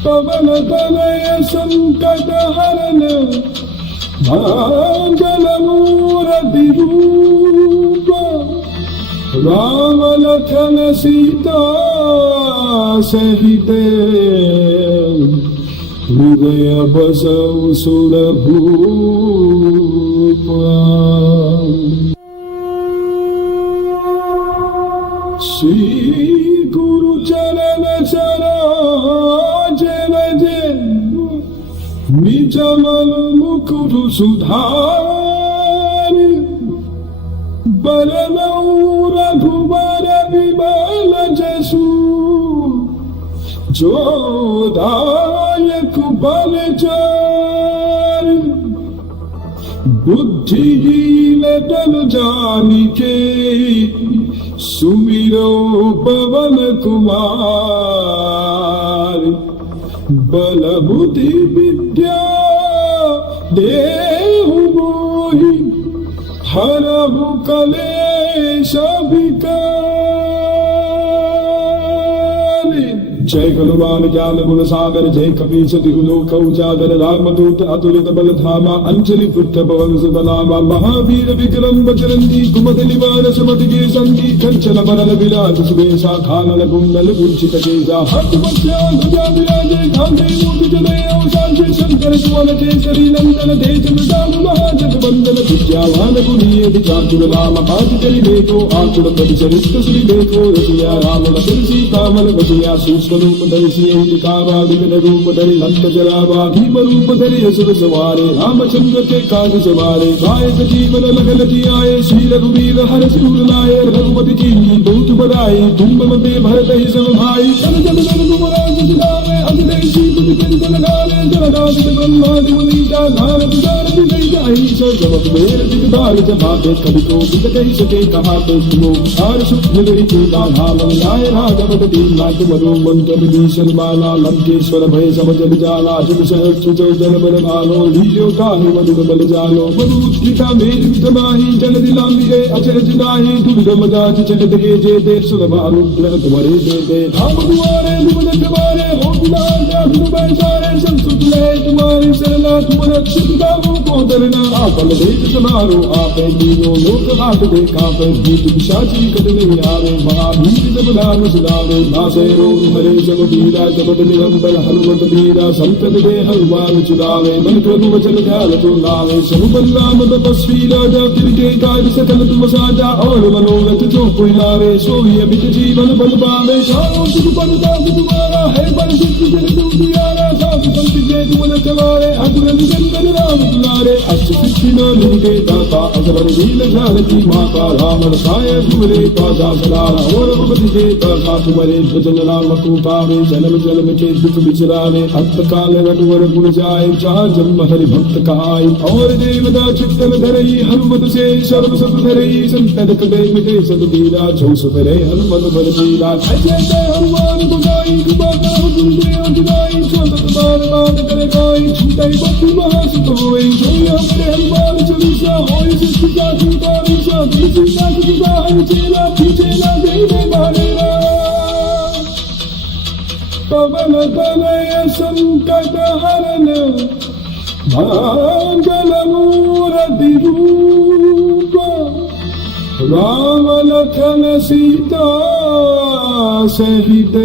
पवन तनय संकट हरन मंगल मूर्ति रूप राम लखन सीता सहित हृदय बसौ सुरभूप श्री गुरु चरण सरोज रजे निजमल मुकुर सुधार बरनौ रघुबर विमल जसु जो दायक बल चार बुद्धिहीन तन जानिके सुमिरो पवन कुमार बल बुद्धि विद्या देहु मोहि हरहु कलेश विकार जय गुणवान ज्ञान गुण सागर जय कपीश तिहु लोक उजागर रामदूत अतुलित बल धामा अंजलि पुत्र पवन सुत नामा महावीर विक्रम बजरंगी कुमद निवार समति के संगी कंचन बरन विराज सुबेशा खानन कुंडल कुंचित केसा हस्त वस्त्र ध्वजा विराजे कांधे मूर्ति जनेऊ शांति शंकर सुवन केसरी नंदन तेज प्रताप महाजग वंदन विद्यावान गुणीय विचातुर राम काज करि देखो आतुर पद चरित्र श्री देखो रसिया राम लखन सीता मन बसिया सूक्ष्म रूप धरि सियहि दिखावा विकट रूप धरि लंक जरावा भीम रूप धरि असुर सवारे रामचंद्र के काज सवारे गाय जीवन लखन जियाए श्री रघुवीर हर सिर लाए रघुपति की बहुत बड़ाई तुम मते भरत ही सब भाई जन जन जन तुमराज जिलावे अखिलेशी तुझ के लगावे जगदादित ब्रह्मादि मुनीता नारद नारद गई जाहि सब मेर दिगदार जमाते कवि को बिद कहि सके कहा तो सुनो आर सुख नगरी के धाम न्याय राघव दीन नाथ मनो मंत्र विभीषण माला लंकेश्वर भय समझ जाला जग सहज सुचो जन बल भालो लीलो काहे मधुर बल जालो मधुष्टिता मेर विधमाही जन दिलांबिगे अचरज नाहि दुर्गम जाति चलित के जे दे सुरभानु ग्रह तुम्हारे दे दे हम दुआरे दुमन कबारे हो बिलाल जात बैसारे संसुत ले तुम्हारी शरणा तुम रक्षित दामों को डरना आपल देख समारो आपे दीनो लोक हाथ दे कापे भूत पिशाची कटने आवे महाभीर जब नाम सुनावे नासे रोग हरे सब पीरा जपत निरंतर हनुमत वीरा संतत दे हनुमान चुरावे मन क्रम वचन ध्यान तो लावे सब बलराम तपस्वी राजा तिनके काज सकल तुम साजा और मनोरथ जो कोई लावे सोई अमित जीवन बल पावे चारों सुख परता तुम्हारा है बल सिद्ध जन तुम दियारा साथ संत के तुम न चवारे अगुर निरंतर राम दुलारे अष्ट सिद्धि न निके दाता अजबर नील जानकी माता राम रसाय तुमरे पासा सलारा और भगवती के दासा तुम्हारे भजन राम को पावे जन्म जन्म के दुख बिचरावे अंत काल रघुवर गुण जाए जहाँ जन्म हरि भक्त कहाई और देवता चित्तन धरई हनुमत से सर्व सब धरई संतन कटे मिटे सद पीरा छौ सुतरे हनुमत बल पीरा जय जय हनुमान गुसाई कृपा करो तुम देव जुदाई छोटत बार बात करे कोई छूटे बत्ती महासुत होई जोई हमरे हनुमान चालीसा होई सिद्धि का छूटा निशा किसी का जुदा है चेला पीछे ना देवे मारेरा पवन तनय संकट हरन मंगल मूर्ति रूप राम लखन सीता सहित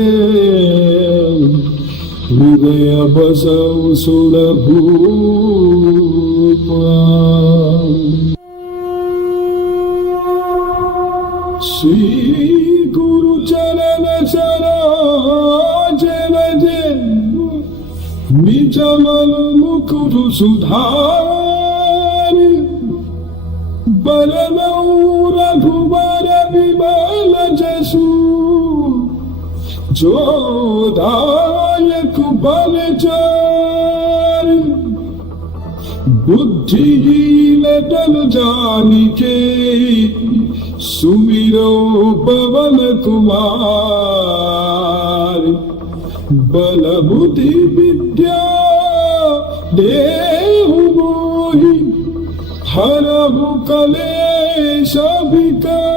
हृदय बसौ सुरभूप श्री गुरु चरण सरोज रजे निजमल मुकुर सुधार बरनौ रघुबर विमल जसु जो दायक बल चार बुद्धिहीन तन जानिके सुमिरो पवन कुमार बल बुद्धि विद्या देहु मोहि हरहु कलेश विकार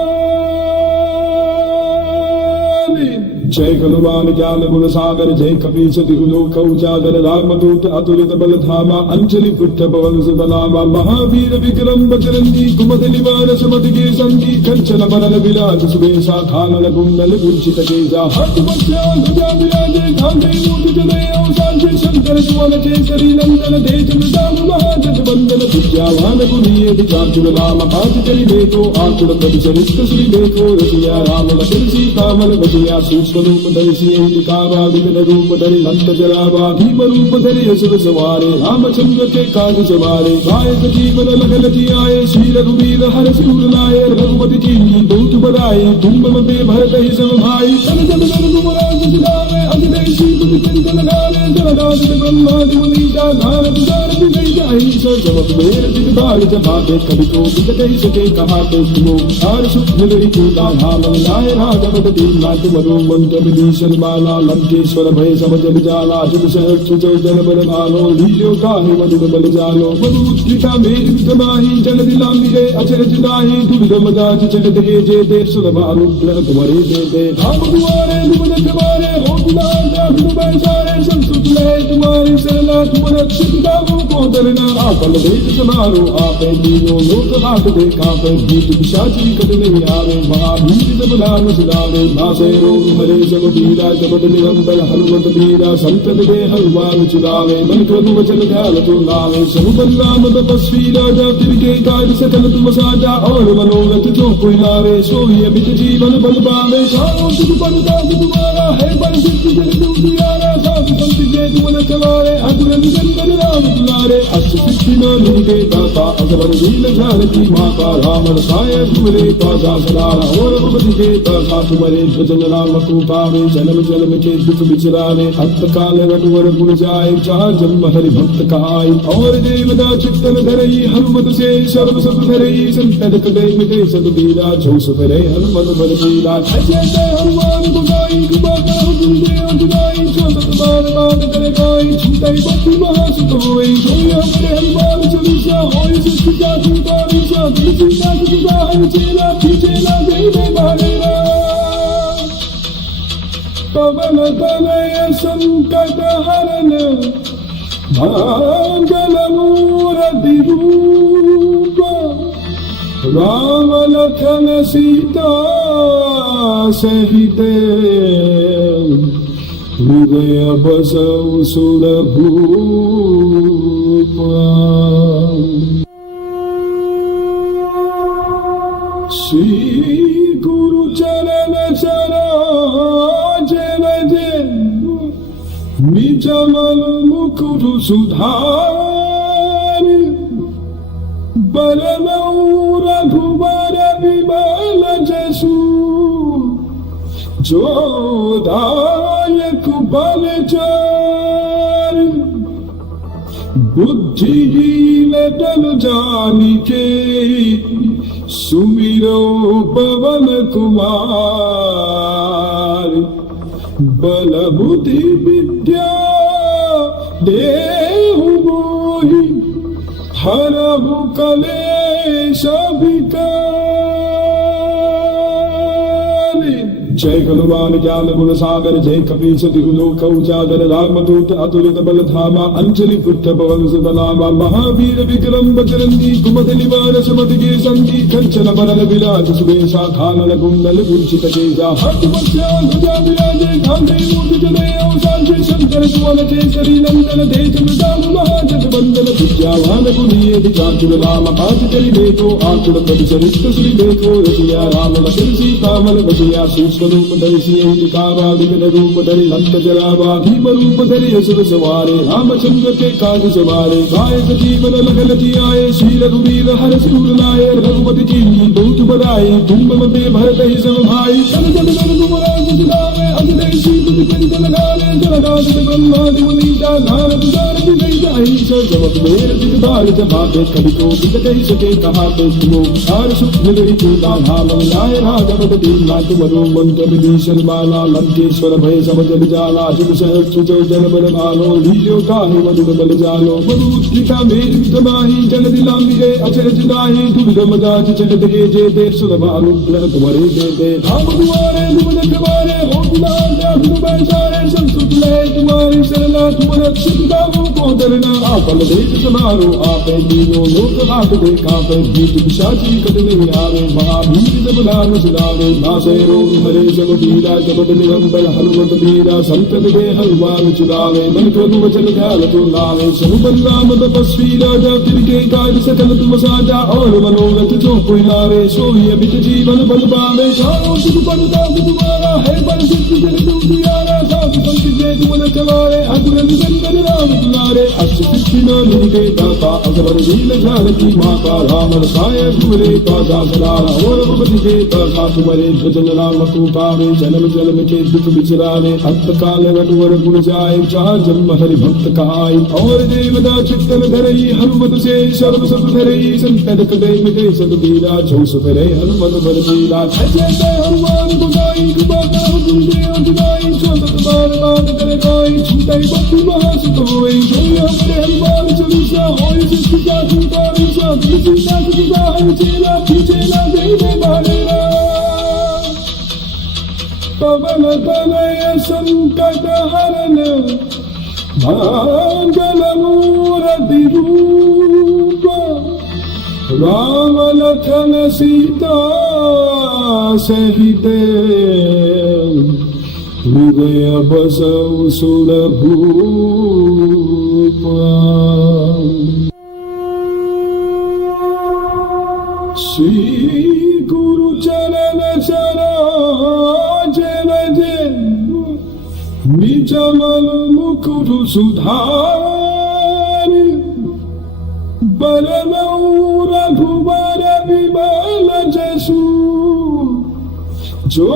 जय हनुमान ज्ञान गुण सागर जय कपीस तिहु लोक उजागर रामदूत अतुलित बल धामा अंजलि पुत्र पवन सुत नामा महावीर विक्रम बजरंगी कुमति निवार सुमति के संगी कंचन बरन विराज सुबेसा कानन कुंडल कुंचित केसा हाथ वज्रा ध्वजा विराजे कांधे मूर्ति जनेऊ सांझे शंकर सुवन केसरी नंदन तेज प्रताप महाजग वंदन विद्यावान गुणीय विचार राम काज करि देखो आचुर प्रभु चरित्र श्री देखो रसिया राम लखन सीता मन बसिया सूक्ष्म रूप धरि सिंह दिखावा विकट रूप धरि नंद जरावा भीम रूप धरि असुर सवारे रामचंद्र के काज सवारे गायक जीवन लखन जियाए श्री रघुवीर हर सिर लाए रघुपति जी बहुत बड़ाई तुम मते भरत ही सब भाई सन जन जन तुमराज जिलावे अजय श्री तुझ कंठ लगावे जलदास ब्रह्मादि मुनीसा नारद सारथि गई जाहि सब मेर जित बार जमाते कवि को बिगड़े सके कहा तो तुमो सार सुख मिलई को धाम लाए राघव दीन नाथ मनो मंत्र विभीषण माला लंकेश्वर भय सब जग जाला जुग सहस्र जो जन बल भालो लीलो काहे मधुर बल जालो मधुलिका मेरी वितमाही जन दिला मिले अचरज नाही दुर्गम दास जगत के जे देव सुलभ अनुग्रह तुम्हारे दे दे हम दुआरे तुम रखवारे हो गुलाम तुम बैसारे संस्कृत ले तुम्हारी शरणा तुम रक्षित दावों को डरना आपन देश समारो आपे दीनो लोक हाथ देखा पे भूत पिशाची कट नहीं आवे महावीर जब नाम सुनावे नासे रोग हरे सब पीरा जपत निरंतर हनुमत वीरा संतन दे हनुमान चुरावे मन क्रम वचन ध्यान तो लावे सब बलराम तपस्वी राजा तिनके काज सकल तुम साजा और मनोरथ जो कोई लावे सोई अमित जीवन बल पावे सारो सुख बलता तुम्हारा है बल सिद्धि जन दुनियारा साधु संत के तुम न चवारे अतुर निरंतर राम दुलारे अष्ट सिद्धि नो के दाता अकबर दीन जानकी माता राम रसाय तुमरे पासा सदारा और रघुपति के दाता तुम्हारे भजन राम को पावे जन्म जन्म के दुख बिचरावे अंत काल रघुवर पुर जाए जहाँ जन्म हरि भक्त कहाई और देवता चित्तन धरई हनुमत से सर्व सब धरई संतन कदे मिटे सद बीरा जो सुधरे हनुमत बल बीरा जय हनुमान गुसाई कृपा करो गुरुदेव जुदाई जो सत बार बात करे गाई छूटाई बत्ती महासुत होई सोई हमारे हनुमान चालीसा होई सृष्टि का दूता विचा तुलसी का जुदा है चेला चेला जय जय मारेरा पवन तनय संकट हरन मंगल मूर्ति रूप राम लखन सीता सहित हृदय बसौ सुरभूप श्री गुरु चरण सरोज रजे निजमल मुकुट सुधार बरनौ रघुबर विमल जसु जो दायक बल चार बुद्धिहीन तन जानिके सुमिरो पवन कुमार बल बुद्धि विद्या देहु मोहि हरहु कलेश विकार जय हनुमान ज्ञान गुण सागर जय कपीस तिहु लोक उजागर रामदूत अतुलित बल धामा अंजलि पुत्र पवन सुत नामा महावीर विक्रम बजरंगी कुमति निवार सुमति के संगी कंचन बरन विराज सुबेसा कानन कुंडल कुंचित केसा हाथ वज्रा ध्वजा विराजे कांधे मूर्ति जनेऊ सांझे शंकर सुवन केसरी नंदन तेज प्रताप महाजग वंदन विद्यावान गुणीय विचार राम काज करि देखो आचुर प्रभु चरित्र श्री देखो रसिया राम लखन सीता मन बसिया सूक्ष्म रूप धरि सिंह दिखावा विकट रूप धरि नंद जरावा भीम रूप धरि असुर सवारे रामचंद्र के काज सवारे गायक जीवन लखन जियाए श्री रघुवीर हर सिर लाए रघुपति जी बहुत बड़ाई तुम मते भरत ही सब भाई सन जन जन तुमराज जिलावे अजय श्री तुझ कंठ लगावे जलदास ब्रह्मादि मुनीता नारद सारद गईता ईश्वर जब मेर दिगबार जमाते कभी को बिगड़े सके कहाते तुमो सार सुख मिलई तूता धाम लाए राघव दीना तुमरो मंत्र विदीशन माला लंकेश्वर भय सब जल जाला जुग सहज सुजो जन बल भालो लीलो काहे मधुर बल जालो मधुत्रिका मेर वितमाही जल दिलांबिगे अचरज दाही दुर्गम दाज चलत गे जे देव सुलभ अनुग्रह तुम्हारे दे दे हम दुआरे दुमन कबारे हो दुलार जागु बैसारे संसुत ले तुम्हारी शरणा तुम रक्षित गावो को डरना आपल देश समारो आपे दीनो लोक हाथ दे कापे भीत पिशाची कट नहीं आवे महावीर जब नाम सुनावे नासे रोग हरे जब पीरा जब निरंतर हनुमत वीरा संतन के हनुमान चुनावे मन क्रम वचन ध्यान तो लावे सनुपन नाम तपस्वी राजा तिनके काज सकल तुम साजा और मनोरथ जो कोई लावे सोई अमित जीवन बल पावे चारों सुख बनता तुम्हारा है बल सिद्धि जन दुनियारा साधु संत के तुम चलारे अग्र निरंतर राम दुलारे अष्ट सिद्धि न निके दाता अगवर लील जानकी माता राम रसाय तुमरे पादा सदारा और भगवती के दाता तुम्हारे भजन राम को पावे जन्म जन्म के दुख बिचरावे अंत काल रघुवर गुण जाए जहाँ जन्म हरि भक्त कहाई और देवता चित्तन धरई हनुमत से सर्व सब धरई संतन कटे मिटे सब पीरा जो सुधरे हनुमत बल पीरा जय हनुमान गोसाई कृपा करो तुम देव जुदाई छोटत बार बात करे कोई छूटे भक्ति महासुत होई जय हरे हनुमान चालीसा होई सिद्धि का संकार सा किसी का सुधा है चेला जय जय बालेरा पवन तनय संकट हरन मंगल मूर्ति रूप राम लखन सीता सहित हृदय बसौ सुर भूप श्री गुरु चरण सरोज रज निज मल मुकुर सुधार बरनौ रघुबर विमल जसु जो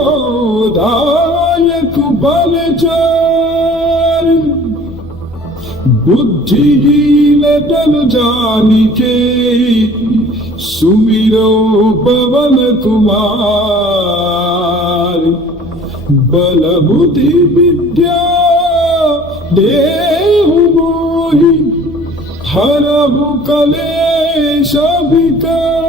दायक बल चार बुद्धिहीन तन जानिके सुमिरो पवन कुमार बल बुद्धि विद्या देहु मोहि हरहु कलेश विकार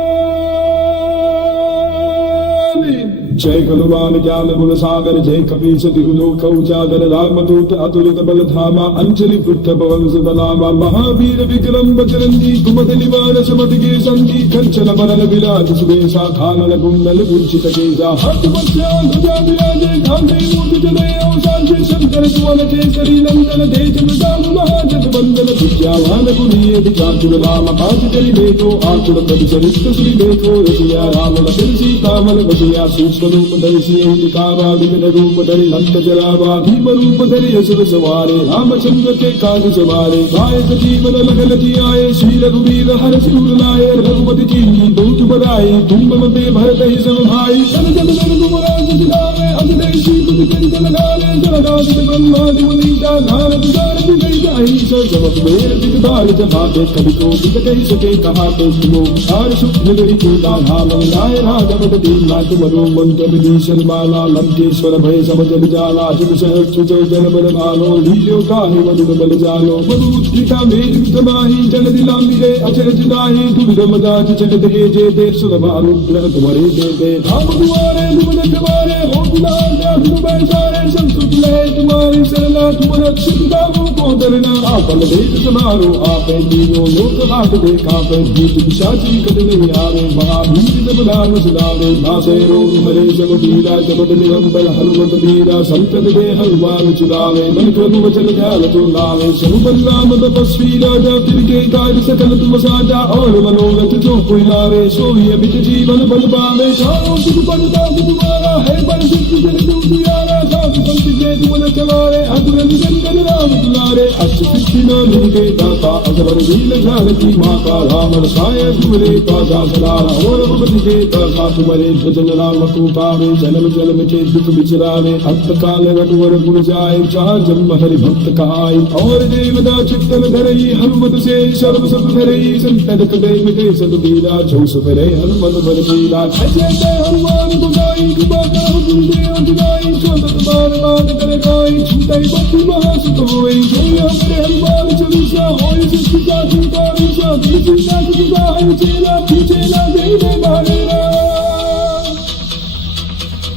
जय हनुमान ज्ञान गुण सागर जय कपीश तिहु लोक उजागर रामदूत अतुलित बल धामा अंजलि पुत्र पवन सुत नामा महावीर विक्रम बजरंगी कुमति निवार सुमति के संगी कंचन बरन विराज सुबेसा खानन कुंडल कुंचित केसा हस्त वस्त्र ध्वजा विराजे कांधे मूर्ति जनेऊ सांसे शंकर सुवन केसरी नंदन तेज प्रताप महाजग वंदन विद्यावान गुणीय विचातुर राम काज करि देखो आतुर प्रभु चरित्र श्री देखो रसिया राम लखन सीता मन बसिया सूक्ष्म रूप धरि सियहि दिखावा विकट रूप धरि लंक जरावा भीम रूप धरि असुर सवारे रामचंद्र के काज सवारे गाय जीवन लगन जियाए श्री रघुवीर हर सिर लाए रघुपति कीन्ही बहुत बड़ाई तुम मते भरत ही सब भाई सन जन जन तुम राज दिलावे अजय श्री बुद्धि जन लगावे जलगाद ब्रह्मादि मुनीता नारद सारद गईता ईश्वर जब मेर दिगबार जमाते कभी को बिगड़े सके कहाते तुमो सार सुख मिलई तूता धाम लाए राघव दीना तुमरो मंत्र विदीशन माला लंकेश्वर भय सब जल जाला जुग सहज सुजो जन बल भालो लीलो काहे मधुर बल जालो मधुत्रिका मेर वितमाही जल दिलांबिगे अचरज दाही दुर्गम दाज चलत गे जे देव सुलभ अनुग्रह तुम्हारे दे दे हम दुआरे दुमन कबारे हो दुलार जागु बैसारे संसुत ले तुम्हारी शरणा तुम रक्षित गावो को डरना आपल देश समारो आपे दीनो लोक हाथ दे कापे भीत पिशाची कट नहीं आवे महावीर जब नाम सुनावे नासे रोग हरे जब पीरा जब निरंतर हनुमत वीरा संतन के हनुमान चुनावे मन क्रम वचन ध्यान तो लावे सनुपन नाम तपस्वी राजा तिनके काज सकल तुम साजा और मनोरथ जो कोई लावे सोई अमित जीवन बल पावे चारों सुख बनता तुम्हारा है बल सिद्धि जन दुनियारा साधु संत के तुम चवारे असुर निकंदन राम दुलारे अष्ट सिद्धि नौ के दाता असवर वीर जानकी माता राम रसाय तुमरे पासा सदारा और भगवती के दाता तुम्हारे भजन राम को पावे जन्म जन्म के दुख बिचरावे अंत काल रघुवर गुण जाए जहाँ जन्म हरि भक्त कहाई और देवदा चित्तन धरई हनुमत से सर्व सब धरई संतन कदे मिटे सब बीरा जो सुपरे हनुमत बल बीरा जय जय हनुमान गुसाई कृपा करो तुम देव जुदाई चौदह बार बार करे कोई छूटाई बत्ती महासुत होई जय हमारे हनुमान चालीसा होई जिसकी जाति का विषा जिसकी जाति का है चेला पीछेला दे दे मारेरा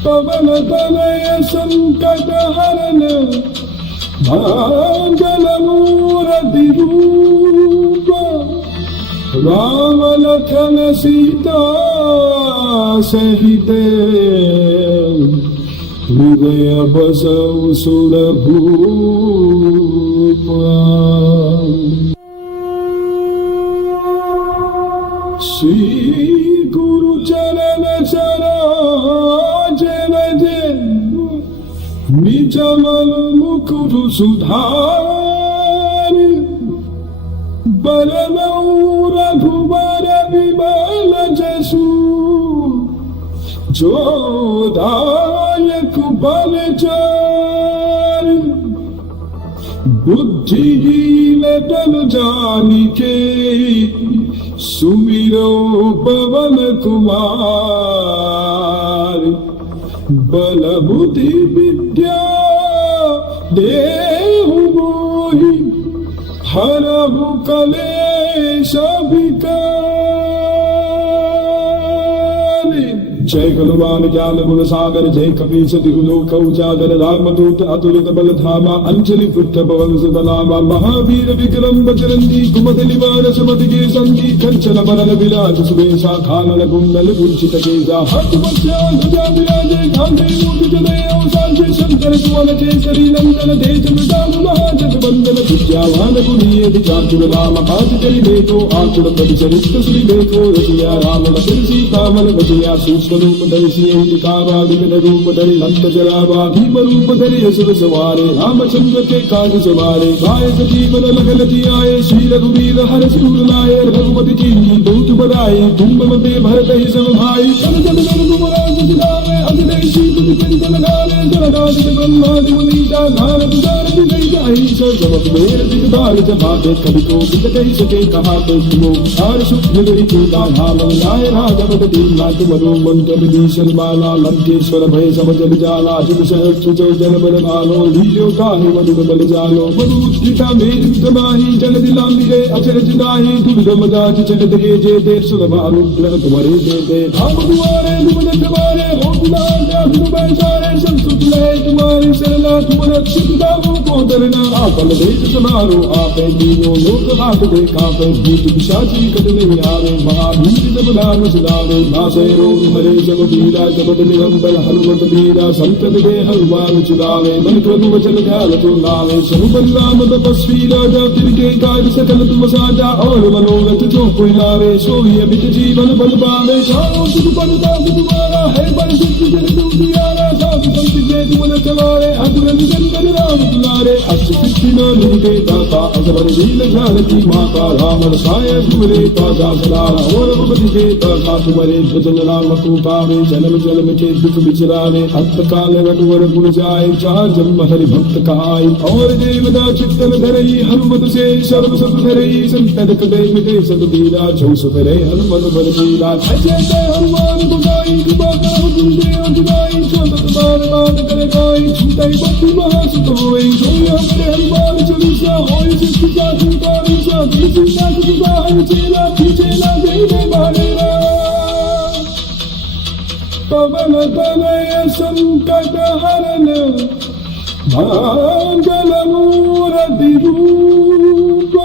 पवन तनय संकट हरन मंगल मूर्ति रूप राम लखन सीता सहित हृदय बसौ सुरभूप श्री गुरु चरण सरोज निजमल मुकुर सुधार बरनौ रघुबर विमल जसु जो दायक बल चार बुद्धिहीन तन जानिके सुमिरो पवन कुमार बल बुद्धि विद्या देहु मोहि हरहु कलेश विकार जय हनुमान ज्ञान गुण सागर जय कपीस तिहु लोक उजागर रामदूत अतुलित बल धामा अंजलि पुत्र पवन सुत नामा महावीर विक्रम बजरंगी कुमति निवार सुमति के संगी कंचन बरन विराज सुबेसा खानन कुंडल कुंचित केसा हाथ बच्चा ध्वजा विराजे कांधे मूठ जने औसांचे शंकर सुवन केसरी नंदन तेज प्रताप महाजग बंदन विद्यावान गुणीय विचार राम हाथ चली देखो आकुल कवि चरित्र श्री देखो रसिया राम लखन सीता मन बसिया सूक्ष्म रूप धरि सिंह दिखावा विविध रूप धरि लंक जरावा भीम रूप धरि असुर सवारे रामचंद्र के काज सवारे गाय जीवन लखन जियाए श्री रघुवीर हर सिर लाए रघुपति जी दूत बधाई तुम मते भरत ही सब भाई जन जन जन तुमराज सिधारे अजय श्री तुझ चिंतन गारे जलराज ब्रह्मादि मुनीसा नारद सारथि गई जाहि सब समत मेर दिगदार जमाते कवि को बित कही सके कहा तो तुमो सार सुख निगरी पूता धाम लाए राघव दीन नाथ मनो मंत्र विभीषण माला लंकेश्वर भय सब जल जाला जुग सहस्त्र जो जन बल भालो लीलो काहे मधुर बल जालो मधुता मेरी समाही जल दिलामी रे अचर जुदाही दुर्गम दाज चलत गे जे देव सुर मारो ग्रह तुम्हारे दे दे हम दुआरे तुमने तुम्हारे हो बुलाए जादू बैसारे संसुत ले तुम्हारी शरणा तुम रक्षित दावो को डरना आपन देश समारो आपे दीनो लोक हाथ दे कापे भूत पिशाची कट नहीं आवे महावीर जब नाम सुनावे नासे रोग हरे जब वीरा जगत निरंबर हनुमत वीरा संतन के हनुमान चुरावे मन क्रम वचन ध्यान तो लावे सब बलराम तपस्वी राजा तिनके काज सकल तुम साजा और मनोरथ जो कोई लावे सोई अमित जीवन बल पावे चारों सुख बलता तुम्हारा है बल सिद्धि जन दुनियारा साधु संत के तुम न चवारे असुर निकंदन राम दुलारे अष्ट सिद्धि नौ के दाता असवर वीर जानकी माता राम रसाय तुमरे पासा सदारा और भगवती के दाता तुम्हारे भजन राम को पावे जन्म जन्म के दुख बिचरावे अंत काल रघुवर गुण जाए जहाँ जन्म हरि भक्त कहाई और देवदा चित्तन धरई हनुमत से सर्व सब धरई संतन कदे मिटे सब बीरा जो सुपरे हनुमत बल बीरा जय जय हनुमान गुसाई कृपा करो तुम देव जुदाई चौदह बार बार करे कोई छूटाई बत्ती महासुत होई जय हमारे हनुमान चालीसा होई जिसकी जाति का विषा जिसकी जाति का है चेला पीछेला दे दे मारेरा पवन तनय संकट हरन मंगल मूर्ति रूप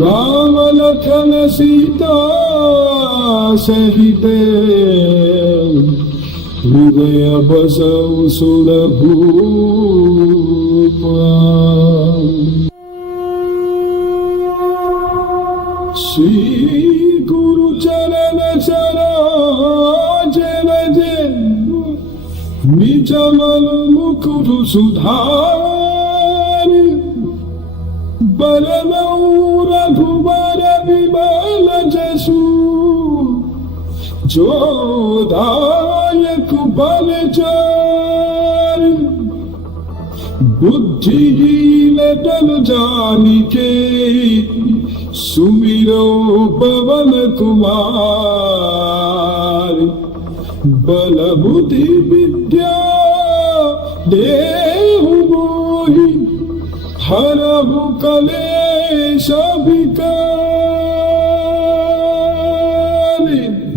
राम लखन सीता सहित हृदय बसौ सुरभूप श्री गुरु चरण सरोज निजमल मुकुट सुधार बरनौ रघुबर विमल जसु जो दायक बल चार बुद्धिहीन तन जानिके सुमिरो पवन कुमार बल बुद्धि विद्या देहु मोहि हरहु कलेश विकार।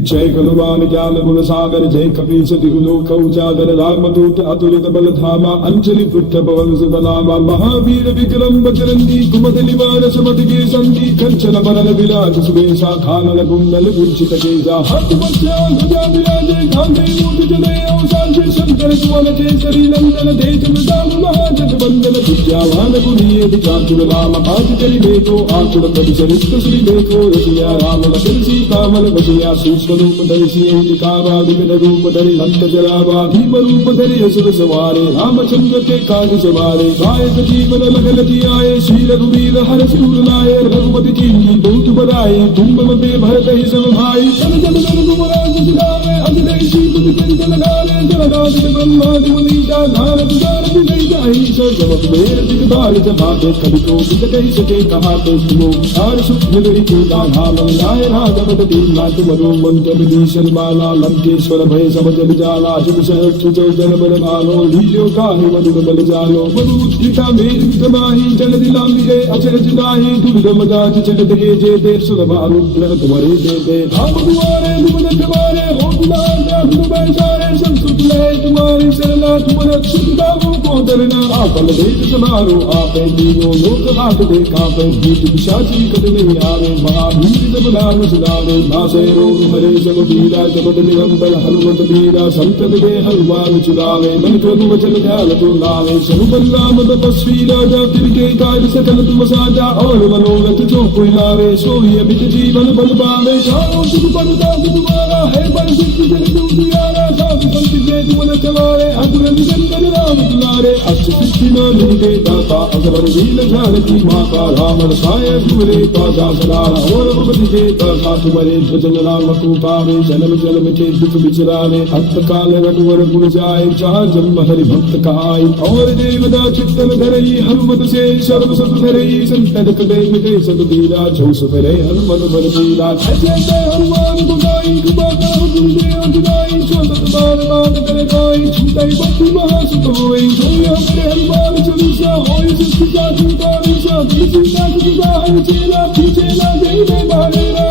जय गुणवान ज्ञान गुण सागर जय कपीस तिहु लोक उजागर रामदूत अतुलित बल धामा अंजलि पुत्र पवन सुत नामा महावीर विक्रम बजरंगी कुमति निवार सुमति के संगी कंचन बरन विराज सुबेसा खानन कुंडल कुंचित केसा हाथ बच्चा ध्वजा विराजे कांधे मूर्ति जनेऊ सांसे शंकर सुवन केसरी नंदन तेज मृदाम महाजग वंदन विद्यावान गुणीय विचार राम काज करि देखो आकुल कवि चरित्र श्री देखो रसिया राम लखन सीता मन बसिया सूक्ष्म रूप धरि सियहि दिखावा विकट रूप धरि लंक जरावा भीम रूप धरि असुर सवारे रामचंद्र के काज सवारे गायक जीवन लखन जियाए श्री रघुवीर हर सिर लाए रघुपति की बहुत बड़ाई तुम मते भरत ही सब भाई जन जन रघुराज जिलावे अजनेशी बुद्धि जन लगावे जगदाद ब्रह्मादि मुनीसा नारद नारद जय जाहि सब मेर दिगबार जमाते कवि को बिद कहि सके कहा तो सुनो सार सुख नगरी के धाम लाए राघव दीन नाथ मनो मंत्र विभीषण माला लंकेश्वर भय सब जग जाला जुग सहस्त्र जो जन बल भालो लील्यो काहे मधुर बल जालो मधुद्रिता मेर कमाही जल दिलांबिगे अचरज दाही दुर्गम गाज जगत के जे देव सुरभानु प्रण तुम्हारे दे दे धाम दुआरे तुम रखवारे हो दुलार तुम बैसारे संसुत लहे तुम्हारी शरणा तुम रक्षित दामों को डरना आपल देख समारो आपे दीनो लोक हाथ दे कापे भूत पिशाची कद नहीं आवे महावीर जब नाम सुनावे नासे रोग हरे सब पीरा जपत निरंतर हनुमत वीरा संतत के हनुमान चुरावे मन क्रम वचन ध्यान तुम लावे सनुबल राम तपस्वी राजा तिनके काज सकल तुम साजा और मनोरथ जो कोई लावे सोई अमित जीवन बल पावे चारों सुख परदा तुम्हारा है बल सिद्ध जन दुनियारा साधु संत के तुम न चवारे अगुर निरंतर राम दुलारे अष्ट सिद्धि न लिखे दाता अगर वीर जानकी माता राम रसाय तुमरे पासा सलारा और भगवती के दाता तुम्हारे भजन राम को पावे जन्म जन्म के दुख बिचरावे अंत काल रघुवर गुण जाए जहाँ जन्म हरि भक्त कहाई और देवदा चित्तन धरई हनुमत से सर्व सत धरई संतन कटे मिटे सब पीरा जो सुधरे हनुमत बल पीरा जय हनुमान गुसाई कृपा करो गुरुदेव जुदाई जो सत बार बात करे कोई छूटाई बंधु महासुत होई सोई हमारे हनुमान चालीसा होई सृष्टि का छूटा निशा किसी का सुधा है चेला खींचेला जय जय बालेरा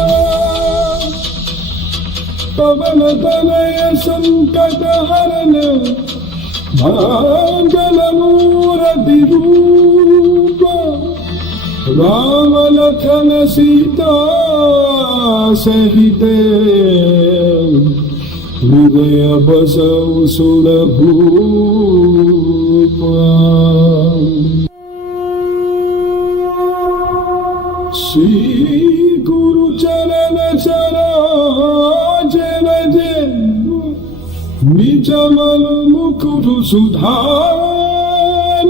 पवन तनय संकट हरन मंगल मूर्ति रूप राम लखन सीता सहित हृदय बसौ सुरभूप। श्री गुरु चरण सरोज रज निजमल मुकुट सुधार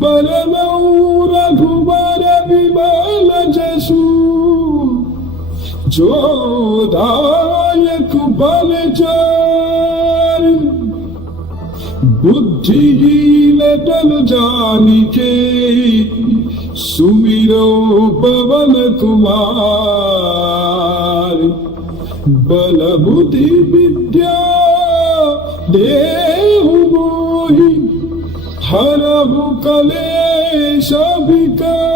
बरनौ रघुबर विमल जसु जो दायक बल चार बुद्धिहीन तन जानिके सुमिरो पवन कुमार बल बुद्धि विद्या देहु मोहि हरहु कलेश विकार।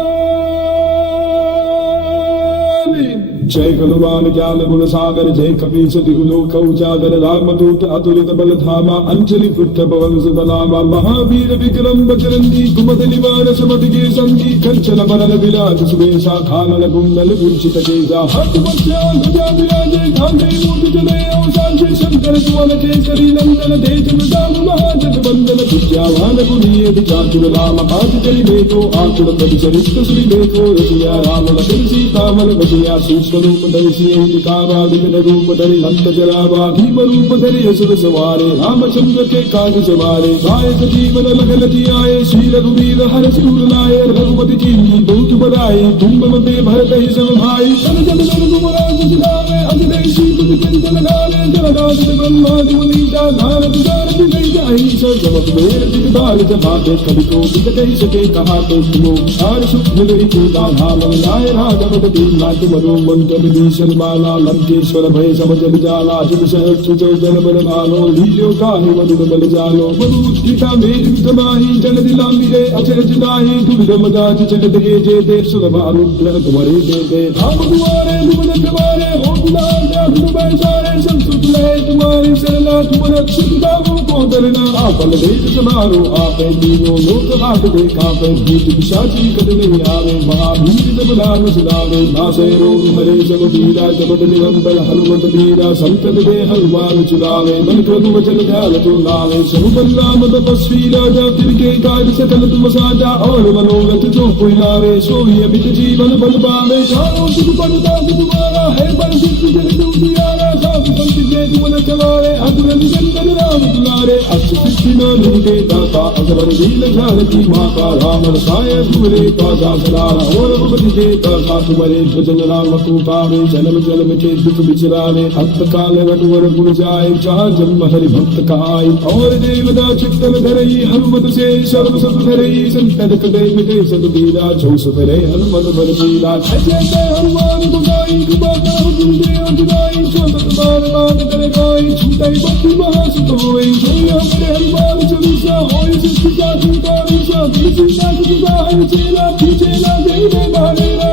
जय गुणवान ज्ञान गुण सागर जय कपीस तिहु लोक उजागर रामदूत अतुलित बल धामा अंजलि पुत्र पवन सुत नामा महावीर विक्रम बजरंगी कुमति निवार सुमति के संगी कंचन बरन विराज सुबेसा खानन कुंडल कुंचित केसा हाथ बच्चा ध्वजा विराजे कांधे मूर्ति जनेऊ सांसे शंकर शंकर सुवन केसरी नंदन तेज प्रताप महाजगवंदन विद्यावान गुणीयति चातुर राम काज करिबे को आतुर पद चरित्र सुनिबे को रसिया राम लखन सीता मन बसिया सूक्ष्म रूप धरि सियहि दिखावा विकट रूप धरि लंक जरावा भीम रूप धरि असुर सवारे रामचंद्र के काज सवारे गाय जीवन लगन जियाए श्री रघुवीर हर सिर लाए रघुपति जी बहुत बड़ाई तुम मते भरत ही सब भाई सन जन रघुराज सिधारे अजय श्री पद लगावे जलदास ब्रह्मादि मुनीता नारद सारथि नहीं जाहि सब जगत मेर दिगदार जमाते कवि को बिकटै सके कहा तो तुमो सार सुख मिलई पूजा धाम लाए राघव दीन नाथ मनो मंत्र विभीषण माला लंकेश्वर भय सब जग जाला जुग सहस्त्र जो जन बल भालो लील्यो काहे मधुर बल जालो मधु गीता मेरी वितमाही जन दिलांबिरे अचरज नाहि दुर्गम दास जगत के जे देव सुलभ अनुग्रह तुम्हारे दे दे राम दुआरे दुमन कबारे हो दुलार जात तुम्हारे सारे संस्कृत लय तुम्हारी शरणा तुम रक्षित दावों को डरना आपन देश समारो आपे दीनों लोक हाथ देखा पे भूत पिशाची कद नहीं आवे महावीर जब नाम सुनावे नासे रोग हरे जब पीरा जब निरंतर हनुमत वीरा संतन दे हनुमान चुरावे मन क्रम वचन ध्यान तो लावे सब बलराम तपस्वी राजा फिर के कार्य सकल तुम साजा और मनोरथ जो कोई लावे सोई अमित जीवन बल पावे चारों सुख पड़ता तुम्हारा है बल सिद्ध जन दुनियारा साधु संत के तुम न चलारे अधुर निरंजन राम दुलारे अष्ट सिद्धि न दे दाता अजबर दीन ध्यान की माता राम रसाय तुम्हारे काजा सलारा और रघुपति दे दाता तुम्हारे भजन राम को पावे जन्म जन्म के दुख बिचरावे अंत काल रघुवर पुर जाए जहाँ जन्म हरि भक्त कहाई और देवदा चित्तन धरई हनुमत से सर्व सत धरई संकट कटे मिटे सत पीरा जो सुधरे हनुमत बल पीरा जय हनुमान गुसाई कृपा करो तुम देव जुदाई छोटत बार बात करे गाई छूटाई बत्ती महासुत होई सोई हमरे हनुमान चालीसा होई सिद्धि का छूटाई सा तुलसी का जुदा है चेला पीछेला जय में मारेरा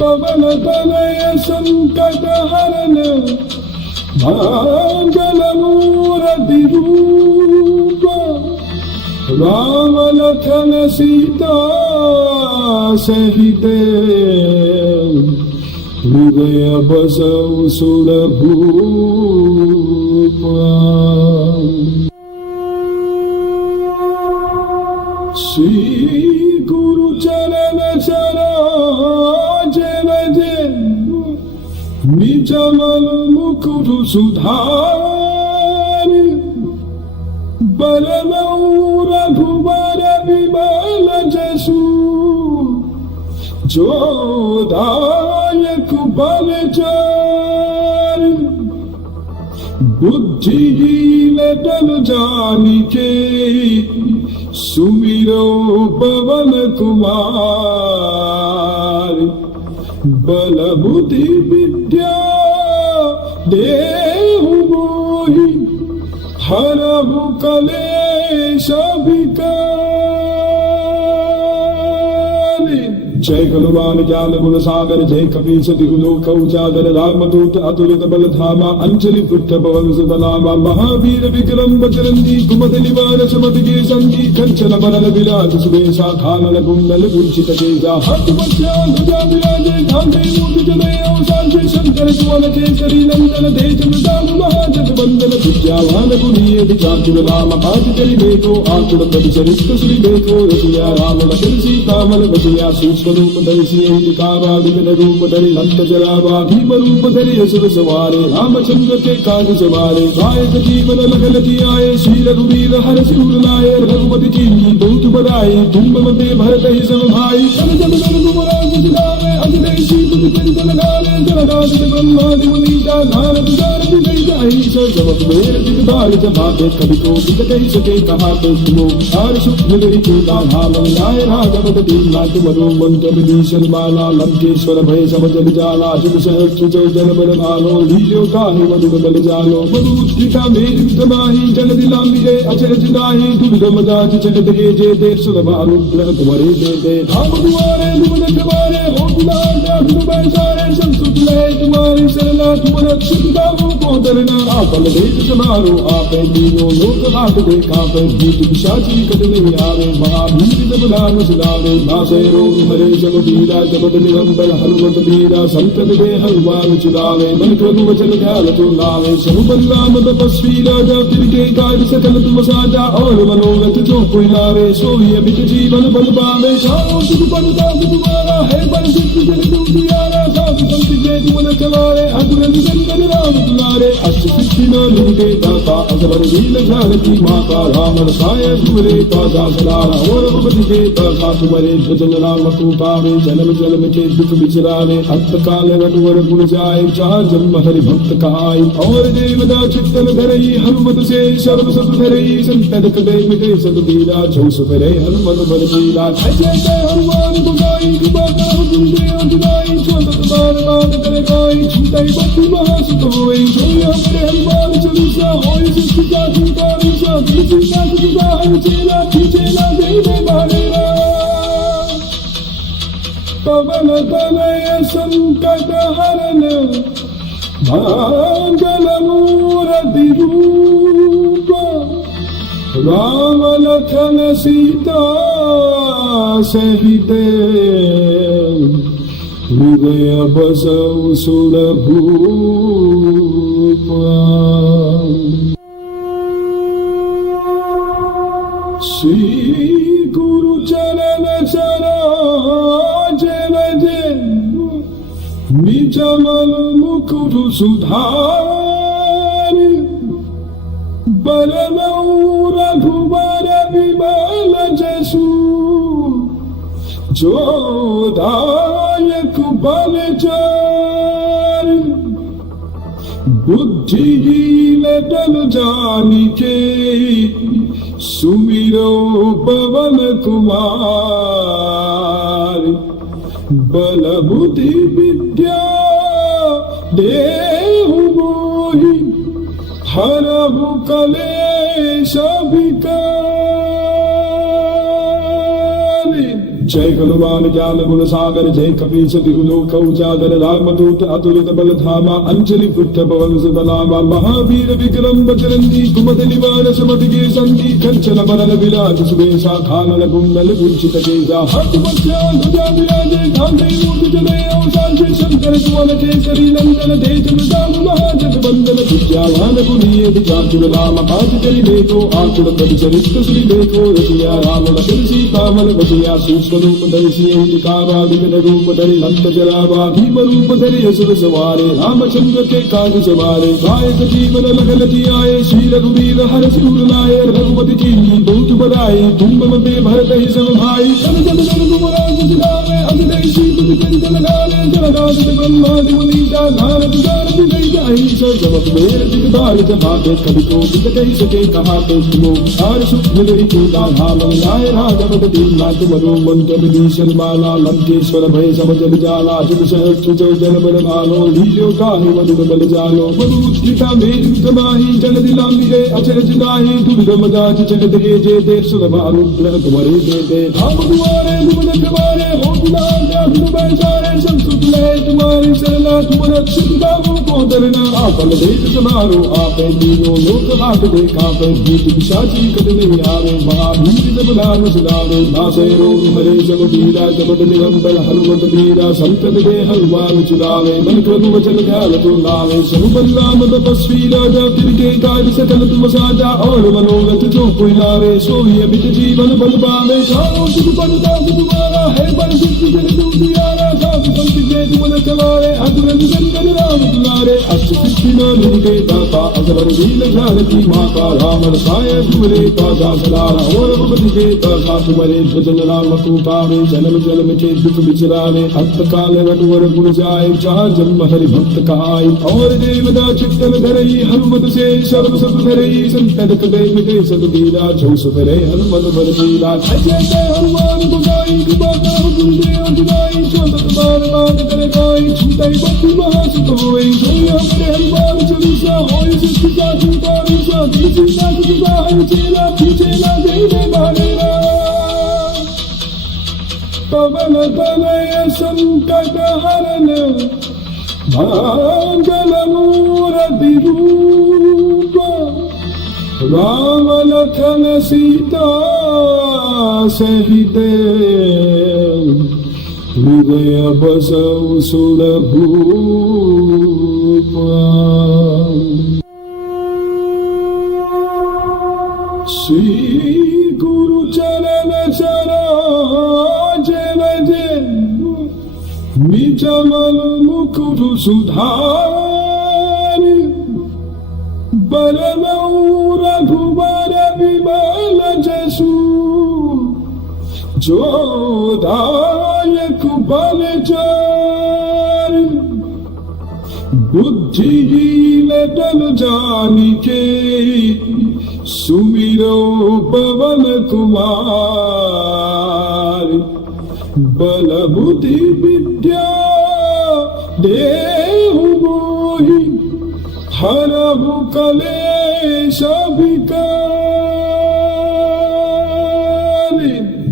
पवन तनय संकट हरन मंगल मूर्ति रूप राम लखन सीता सहित हृदय बसौ सुरभूप श्री गुरु चरण सरोज रजे निजमल मुकुट सुधारि बरनौ रघुबर विमल जसु जो दायक बल चारि बुद्धिहीन तन जानिके सुमिरो पवन कुमार बल बुद्धि विद्या देहु मोहि हरहु कलेश विकार। जय हनुमान ज्ञान गुण सागर जय कपीस तिहु लोक उजागर रामदूत अतुलित बल धामा अंजलि पुत्र पवन सुत नामा महावीर विक्रम बजरंगी कुमति निवार सुमति के संगी कंचन बरन विराज सुबेसा कानन कुंडल कुंचित केसा हाथ वज्रा ध्वजा विराजे कांधे मूर्ति जने अवसान शंकर सुवन केसरी नंदन तेज प्रताप महाजगवंदन विद्यावान गुणीयति चातुर राम काज करिबे को आतुर पद चरित्र सुनिबे को रसिया राम लखन सीता मन बसिया सूक्ष्म रूप धरि सियहि दिखावा विकट रूप धरि लंक जरावा भीम रूप धरि असुर सवारे रामचंद्र के काज सवारे गाय जीवन लगन जियाए श्री रघुवीर हर सिर लाए रघुपति जी बहुत बड़ाई तुम मते भरत ही सब भाई सन जन रघुराज सिधारे अजय श्री पद लगावे जलदास ब्रह्मादि मुनीता नारद सारथि नहीं जाहि सब जगत मेर दिगदार जमाते कवि को बिकटै सके कहा तो तुमो सार सुख मिलई पूजा धाम लाए राघव दीन नाथ मनो मंत्र विभीषण माला लंकेश्वर भय सब जग जाला जुग सहस्त्र जो जन बल भालो लील्यो काहे मधुर बल जालो मधु गीता मेरी वितमाही जन दिलांबिरे अचरज नाहि दुर्गम दास जगत के जे देव सुलभ अनुग्रह तुम्हारे दे दे राम दुआरे दुमन कबारे हो दुलार जात तुम्हारे सारे संस्कृत सुतले तुम्हारी सरला तुम रक्षित गावों को डरना आपल देश समारो आपे तीनों लोक हाथ देखा पे भूत पिशाची कट नहीं आवे महावीर जब नाम सुनावे नासे रोग हरे जब पीरा जब निरंतर हनुमत वीरा संतत दे हनुमान चुनावे मन क्रम वचन ध्यान तुलावे शनु बलराम तपस्वी राजा फिर के कार्य सकल तुम साजा और मनोरथ जो कोई लावे सोई अमित जीवन बल पावे सारो सुख बलता तुम्हारा है बल सिद्धि जन दुनियारा साधु संत के तुम न चलारे अतुल निरंजन राम दुलारे अष्ट सिद्धि न लूटे दाता असवर लील जानकी माता राम रसाय तुमरे पासा सदारा और भगवती के दाता तुम्हारे भजन राम को पावे जन्म जन्म के दुख बिचरावे अंत काल रघुवर गुण जाए जहाँ जन्म हरि भक्त कहाई और देवदा चित्तन धरई हनुमत से सर्व सब धरई संतन कटे मिटे सब दीरा जो सुपरे हनुमत बल लीला जय जय हनुमान गुसाई कृपा करो तुम देव जुदाई छोट बार बात करे कोई छूटे भक्ति महासुख होई जो हमारे हनुमान चालीसा होई सिद्धि का संकार सा किसी का जुदा है चेला जय जय मारेरा पवन तनय संकट हरन मंगल मूर्ति रूप राम लखन सीता सहित हृदय बसौ सुर भूप श्री गुरु चरण सरोज रजे निज मन मुकुर सुधार बरनौ रघुबर विमल जसु जो दायक बल चार बुद्धिहीन तन जानिके सुमिरो पवन कुमार बल बुद्धि विद्या देहु मोहि हरहु कलेश विकार जय हनुमान ज्ञान गुण सागर जय कपीश तिहु लोक उजागर रामदूत अतुलित बल धामा अंजलि पुत्र पवन सुत नामा महावीर विक्रम बजरंगी कुमति निवार सुमति के संगी कंचन बरन विराज सुबेशा खानन कुंडल कुंचित केसा हाथ वज्र ध्वजा विराजे कांधे मूर्ति जने अवसान से शंकर सुवन केसरी नंदन तेज प्रताप महाजग बंदन विद्यावान गुणीय विचार राम काज करि देखो आचुर कवि चरित्र श्री देखो रसिया राम लखन सीता मन बसिया सूक्ष्म रूप धरि सिंह दिखावा विकट रूप धरि नंद जरावा भीम रूप धरि असुर सवारे रामचंद्र के काज सवारे गायक जीवन लखन जियाए श्री रघुवीर हर सूर लाए रघुपति जी बहुत बड़ाई तुम मते भरत ही सब भाई जन जन जन तुम राज दिलावे अभिनय श्री तुझ कंठ लगावे जलगाद ब्रह्मादि मुनीसा नारद गारद गई जाहि सब मेर दिख बाल जमाते कभी को बिक कही सके कहा तो सुनो सार सुख मिलि पूजा धाम लाए राघव दीन नाथ मनो मंत्र विभीषण माला लंकेश्वर भय सब जल जाला जुग सहस्त्र जो जन बल भालो लीलो काहे मधुर बल जालो मधुद्रिका मेरु कमाही जल दिलामी गए अचरज नाहि दुर्गम दाच जगत के जेते सुलभानु ग्रह कुमरे देते हम दुआरे दुमन कमारे हो दुलार दुम बैसारे संसुत ले तुम्हारी सरला तुम रक्षित गावों को डरना आपल देश समारो आपे तीनों लोक हाथ देखा पे भूत पिशाची कट नहीं आवे महावीर जब नाम सुनावे नासे रोग हरे जब पीरा जब निरंतर हनुमत वीरा संतत दे हनुमान चुनावे मन क्रम वचन ध्यान तुलावे शनु बलराम तपस्वी राजा फिर के कार्य सकल तुम साजा और मनोरथ जो कोई लावे सोई अमित जीवन बल पावे सारो सुख बलता तुम्हारा है बल सिद्धि जन दुनियारा साधु संत के तुम न चलारे अतुल निरंजन राम दुलारे अष्ट सिद्धि न लूटे दाता असवर लील जानकी माता राम रसाय तुमरे पासा सदारा और भगवती के दाता तुम्हारे भजन राम को पावे जन्म जन्म के दुख बिचरावे अंत काल रघुवर गुण जाए जहाँ जन्म हरि भक्त कहाई और देवदा चित्तन धरई हनुमत से सर्व सब धरई संतन कटे मिटे सब दीरा जो सुपरे हनुमत बल लीला जय जय हनुमान गुसाई कृपा करो तुम देव जुदाई छोट बार बात करे कोई छूटे भक्ति महासुख होई जो हमारे हनुमान चालीसा होई सिद्धि का संकार सा किसी का जुदा है चेला जय जय मारेरा पवन तनय संकट हरन मंगलमूर्ति रूप राम लखन सीता सहित हृदय बसौ सुरभूप। श्री गुरु चरण सरोज रज निज मन मुकुर सुधार बरनौ रघुबर विमल जसु जो दायक बल चार बुद्धिहीन तन जानिके सुमिरो पवन कुमार बल बुद्धि विद्या देहु मोहि हरहु कलेश विकार।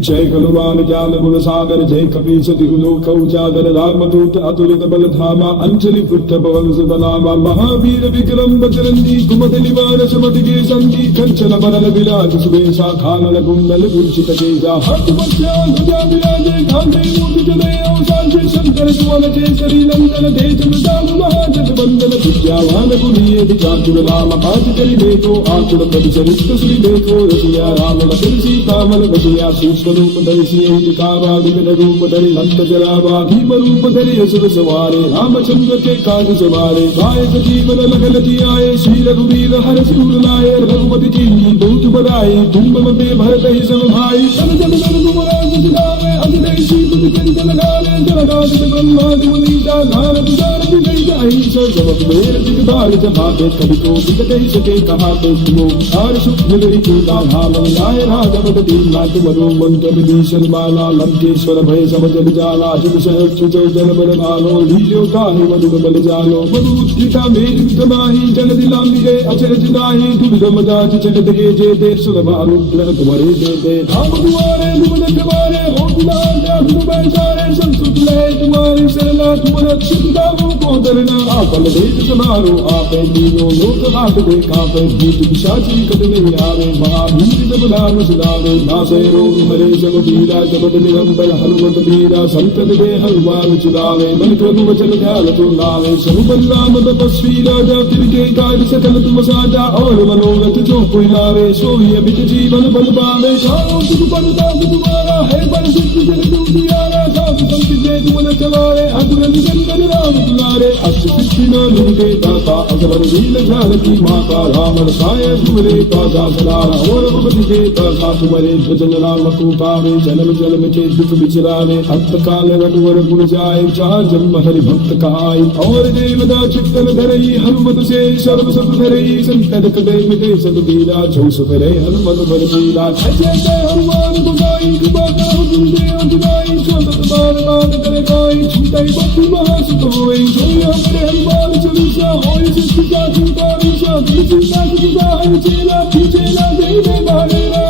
जय हनुमान ज्ञान गुण सागर जय कपीस तिहु लोक उजागर रामदूत अतुलित बल धामा अंजलि पुत्र पवन सुत नामा महावीर विक्रम बजरंगी कुमति निवार सुमति के संगी कंचन बरन विराज सुबेसा खानन कुंडल कुंचित केसा हाथ वज्रा ध्वजा विराजे कांधे मूर्ध जने औसांसे शंकर सुवन केसरी नंदन तेज प्रताप महाजग वंदन विद्यावान गुणीय विचातुर राम काज करि देखो आतुर प्रभु चरित्र श्री देखो रसिया राम लखन सीता मन बसिया सूक्ष्म रूप धरि सिंह दिखावा विविध रूप धरि नंद जरावा भीम रूप धरि असुर सवारे रामचंद्र के काज सवारे गायक जीवन लखन जियाए श्री रघुवीर हर सिर लाए रघुपति जी दूत बधाई तुम मते भरत ही सब भाई सन जन जन गुमराज सिधावे अजय शीत कंठ लगावे जलगाज ब्रह्मादि मुनीता नारद सारथि गई जाहि सब वेद दिगभाग जमाते कवि को विकट सके कहाते तुमो आर सुख मिलि तूता भाव लाए राघव दीन नाथ मरो मंत्र विभीषण माला लंकेश्वर भय सब जग जाला जुग सहस्र जल बल भालो लील्यो ताहि मधुर बल जालो मधुकृता मेरु समाहि जल दिलांगी गए अचरज नाहि दुर्गम दास जगत के जे देव सुलभ अनुग्रह तुम्हारे दे दे राम दुआरे दुमन तुम्हारे हो दुलार जासु बैसारे संसुत लहे तुम्हारे सरला तुम रक्षित दामो को दरना आपन देश समारो आपे दीनो लोक हाथ देखा पे भूत पिशाची कट नहीं आवे महावीर जब नाम सुनावे नासे रोग हरे जब पीरा जगत निरंबर हनुमत वीरा संतन के हनुमान चुरावे मन क्रम वचन ध्यान तो लावे सब बलराम तपस्वी राजा तिनके काज सकल तुम साजा और मनोरथ जो कोई लावे सोई अमित जीवन बल पावे चारों जुग परताप तुम्हारा है बल सिद्ध जन दुनियारा साधु संत जय तुम न चवारे असुर निकंदन राम दुलारे अष्ट सिद्धि नो निके दाता अजबर वीर जानकी माता राम रसाय तुमरे पासा सदारा और भगवती के दासा तुम्हारे भजन राम को पावे जन्म जन्म के दुख बिचरावे अंत काल रघुवर गुण जाए जहाँ जन्म हरि भक्त कहाई और देवदा चित्तन धरई हनुमत से सर्व सब धरई संकट कटे मिटे सब पीरा जो सुधरे हनुमत बल पीरा जय जय हनुमान गोसाई कृपा करो तुम देव जुदाई जो सत बार बार करे कोई छूटाई बत्ती महासुत होई जो हमारे हनुमान चालीसा होई सिद्धि का छूटा रीसा तुलसी का छूटा है चेला पीछेला देव मारेरा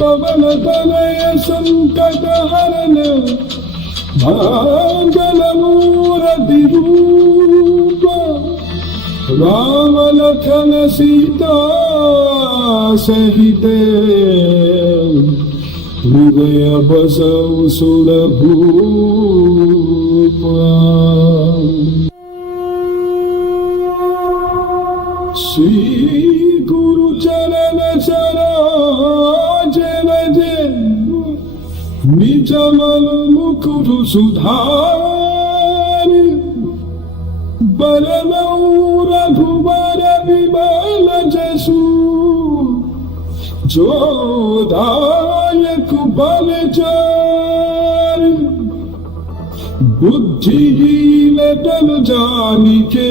पवन तनय संकट हरन मंगलमूर्ति रूप राम लखन सीता सहित हृदय बसौ सुरभूप। श्री गुरु चरण सरोज रज निज मन मुकुर सुधार बरनौ रघुबर विमल जसु जो दायक बल चार बुद्धिहीन तन जानिके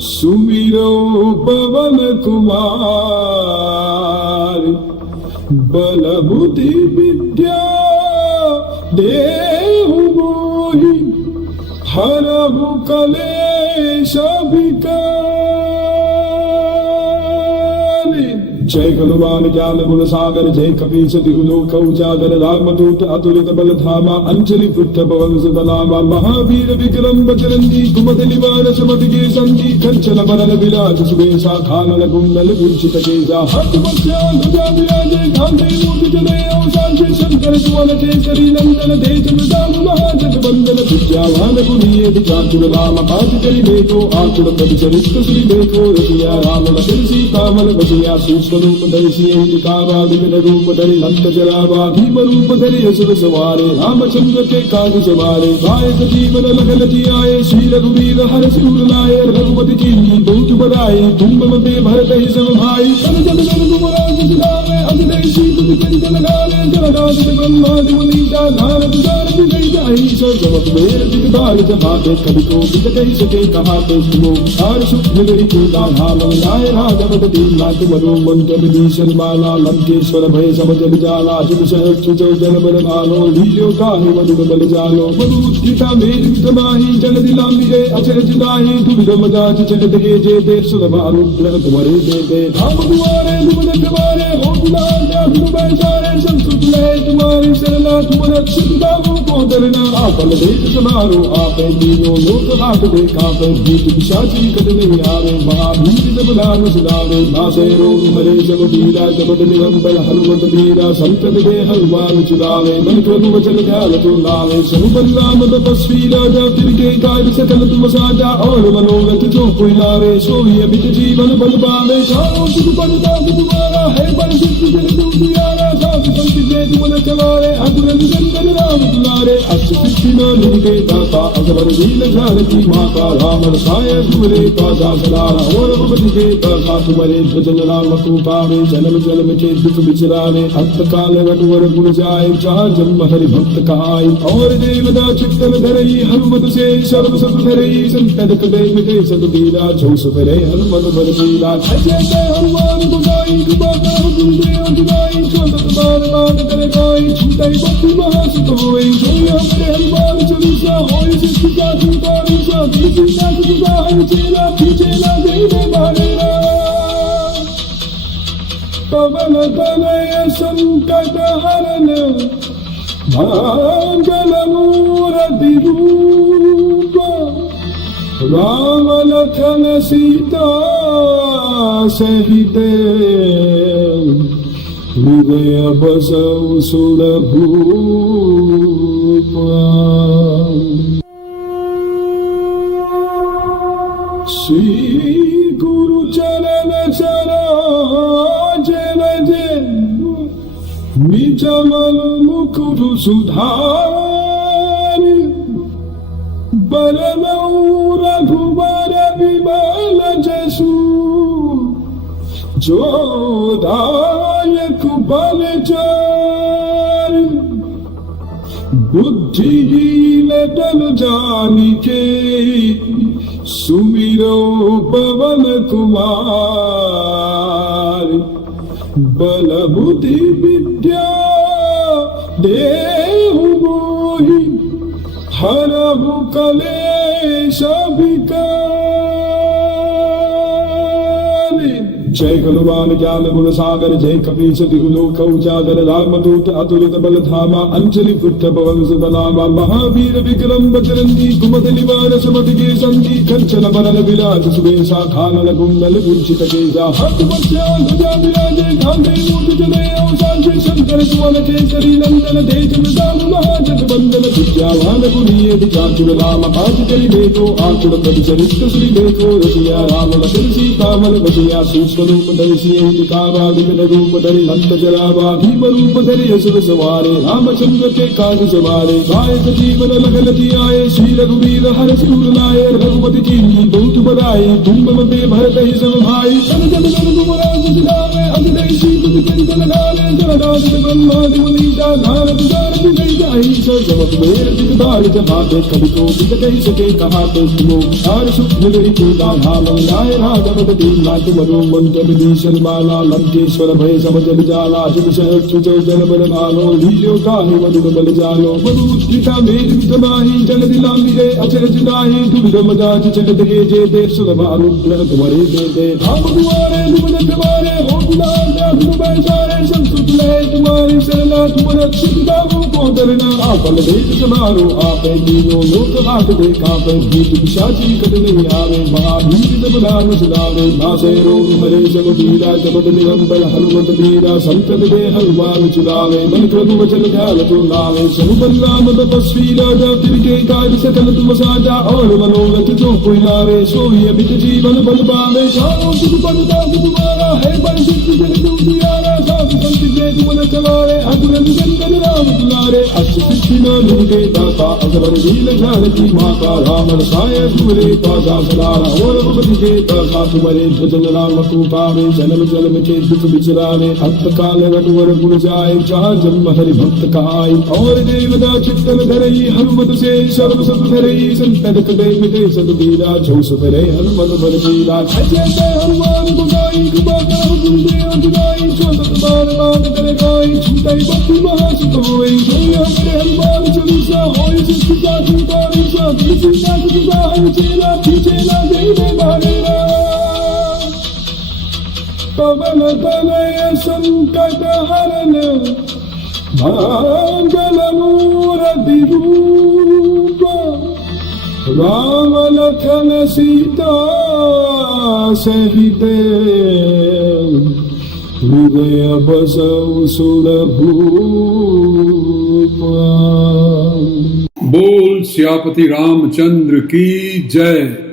सुमिरो पवन कुमार बल बुद्धि विद्या देहु मोहि हरहु कलेश विकार। जय बलवान ज्ञान गुण सागर जय कपीस दिहुलोक उजागर रामदूत अतुलित बल धामा अंजलि पुत्र पवन सुतनामा महावीर विक्रम बजरंगी कुमद निवार समत के संगी कंचन बरन विराज सुबेसा खानन कुंडल कुंचित केसा हाथ मध्या ध्वजा विराजे कांधे मूर्ति जने अवसान से शंकर सुवन केसरी नंदन तेज दाम महाजग बंदन विद्यावान गुणीय विचार राम पाठ करि देखो आकुल पद चरित श्री देखो रसिया राम लखन सीता मन बसिया रूप धरि सिंह कावा विघ्न रूप धरि लंक जरावा भीम रूप धरि असुर सवारे रामचंद्र के काज सवारे गायक जीवन लखन जियाए श्री रघुवीर हर सिर लाए रघुपति की बहुत बड़ाई तुम मते भरत ही सब भाई सन जन जन तुम राज सिधारे अजनेशी तुम चिंत लगारे जगदाद ब्रह्मादि मुनीसा नारद सारथि गई जाहि सर्वत मेर दिगबार जहाते कवि को बिद कहि सके कहाते सुनो आर सुख नगरी को धाम लाए राघव दीन नाथ मनो मंत्र माला लंकेश्वर भय समझ जाला जुग सहस्त्र जन बल भालो लीलो काहे मधुर बल जालो मधुता मेर समाही जल दिलांबिगे अचरज दाही दुविध मजाज चलत गे जे देव सुरभानु ग्रह तुम्हारे दे दे धाम दुआरे दुमन कबारे हो दुलार जा तुम बैसारे संस्कृत लहे तुम्हारी शरणा तुम रक्षित दामों को डरना आपल देख समारो आपे दीनो लोक हाथ दे कापे भूत पिशाची कद नहीं आवे महाभीर जब नाम सुनावे नासे रोग हरे जब वीरा जबद निरंबर हनुमत वीरा संकट दे हनुमान चुरावे मन क्रम वचन ध्यान तुम लावे समुपन राम तपस्वी राजा तिनके कार्य सकल तुम साजा और मनोरथ जो कोई लावे सोई अमित जीवन बल पावे चारों सुख परता तुम्हारा है बल सिद्ध जन तुम दियारा साथ संत दे तुम न चवारे अगुर निरंजन राम दुलारे अष्ट सिद्धि न निके दाता अकबर दीन जानकी माता राम रसाय तुमरे पासा सलारा और भगवती के दाता तुम्हारे भजन राम को पावे जन्म जन्म के दुख बिचरावे अंत काल रघुवर गुण जाए जहाँ जन्म हरि भक्त कहाई और देवदा चित्तन धरई हनुमत से सर्व सब धरई संतन कदे मिटे सद बीरा जो सुधरे हनुमत बल बीरा जय हनुमान गुसाई कृपा करो तुम देव जुदाई छोटत बार बार करे कोई छूटई बत्ती महासुत होई जो हमरे हनुमान चालीसा होई सिद्धि का सुतारी सा दीदी का सुधा है चेला खींचेला देव मारेरा पवन तनय संकट हरन मंगल मूर्ति रूप राम लखन सीता सहित हृदय बसौ सुर भूप श्री गुरु चरण सरोज निजमल मुकुर सुधार बरनौ रघुबर विमल जसु जो दायक बल चार बुद्धिहीन तन जानिके सुमिरो पवन कुमार बल बुद्धि विद्या देहु मोहि हरहु कलेश विकार जय बलवान ज्ञान गुण सागर जय कपीस दिहुलोक उजागर रामदूत अतुलित बल धामा अंजलि पुत्र पवन सुतनामा महावीर विक्रम बजरंगी कुमद निवार समत के संगी कंचन बरन विराज सुबेसा खानन कुंडल कुंचित केसा हाथ मध्या ध्वजा विराजे कांधे मूर्ति जने अवसान से शंकर सुवन केसरी नंदन तेज दाम महाजग बंदन विद्यावान गुणीय विचार राम पाठ करि देखो आकुल पद चरित श्री देखो रसिया राम लखन सीता मन बसिया सूक्ष्म रूप धरि सिंह कावा विघ्न रूप धरि लंक जरावा भीम रूप धरि असुर सवारे रामचंद्र के काज सवारे गायक जीवन लखन जियाए श्री रघुवीर हर सिर लाए रघुपति की बहुत बड़ाई तुम मते भरत ही सब भाई सन जन जन तुम राज सिधारे अजनेशी तुम चिंत लगारे नारद ब्रह्मादि मुनीता नारद नारद नहीं जाहि सब मेर दिगदार जहाते कभी को बिगड़े सके कहा तो तुमो सार सुख मिले को दाधा मंगाए राघव दी नाथ मनो मंत्र विदीशन माला लंकेश्वर भय सब जल जाला जुग सहर चुचो जल बल भालो लीलो काहे मधुर बल जालो मधु टीका मेर तबाही जल दिला मिले अचर जुदाही दुर्गम दाज जगत के जे देव सुलभ अनुग्रह तुम्हारे दे दे राम दुआरे दुमन तुम्हारे हो दुलार तुम बैसारे संस्कृत ले तुम्हारी शरणा तुम रक्षित दावों को डरना आपल देश समारो आपे दीनो लोक हाथ देखा पे भूत पिशाची कट नहीं आवे महावीर जब नाम सुनावे नासे रोग हरे सब पीरा जपत निरंतर हनुमत वीरा संतन दे हनुमान चुरावे मन क्रम वचन ध्यान तो लावे सब बलराम तपस्वी राजा फिर के कार्य सकल तुम साजा और मनोरथ जो कोई लावे सोई अमित जीवन बल पावे सारो सुख बलता तुम्हारा है बल सिद्ध जन दुनियारा साधु संत जे तुम न चलारे अगुर निरंजन राम दुलारे अष्ट सिद्धि न लूटे दाता अकबर लील ज्ञान की माता राम रसाय तुम्हारे पासा सदारा और भगवती के दाता तुम्हारे भजन राम को पावे जन्म जन्म के दुख बिचरावे अंत काल रघुवर गुण जाए जहाँ जन्म हरि भक्त कहाई और देवदा चित्तन धरई हनुमत से सर्व सब धरई संतन कदे मिटे सद दीरा जो सुधरे हनुमत बल लीला जय हनुमान गुसाई कृपा करो गुरुदेव जुदाई जो सत बार बार करे गाई छूटाई भक्ति महासुख होई जोई हमारे हनुमान चालीसा होई जिसकी साथी बारिशा किसी साथ जुदा है चेला खींचेला जय दे मारेरा पवन तनय संकट हरन मंगल मूर्ति रूप राम लखन सीता सहित हृदय बसौ सुरभूप। बोल सियापति रामचंद्र की जय।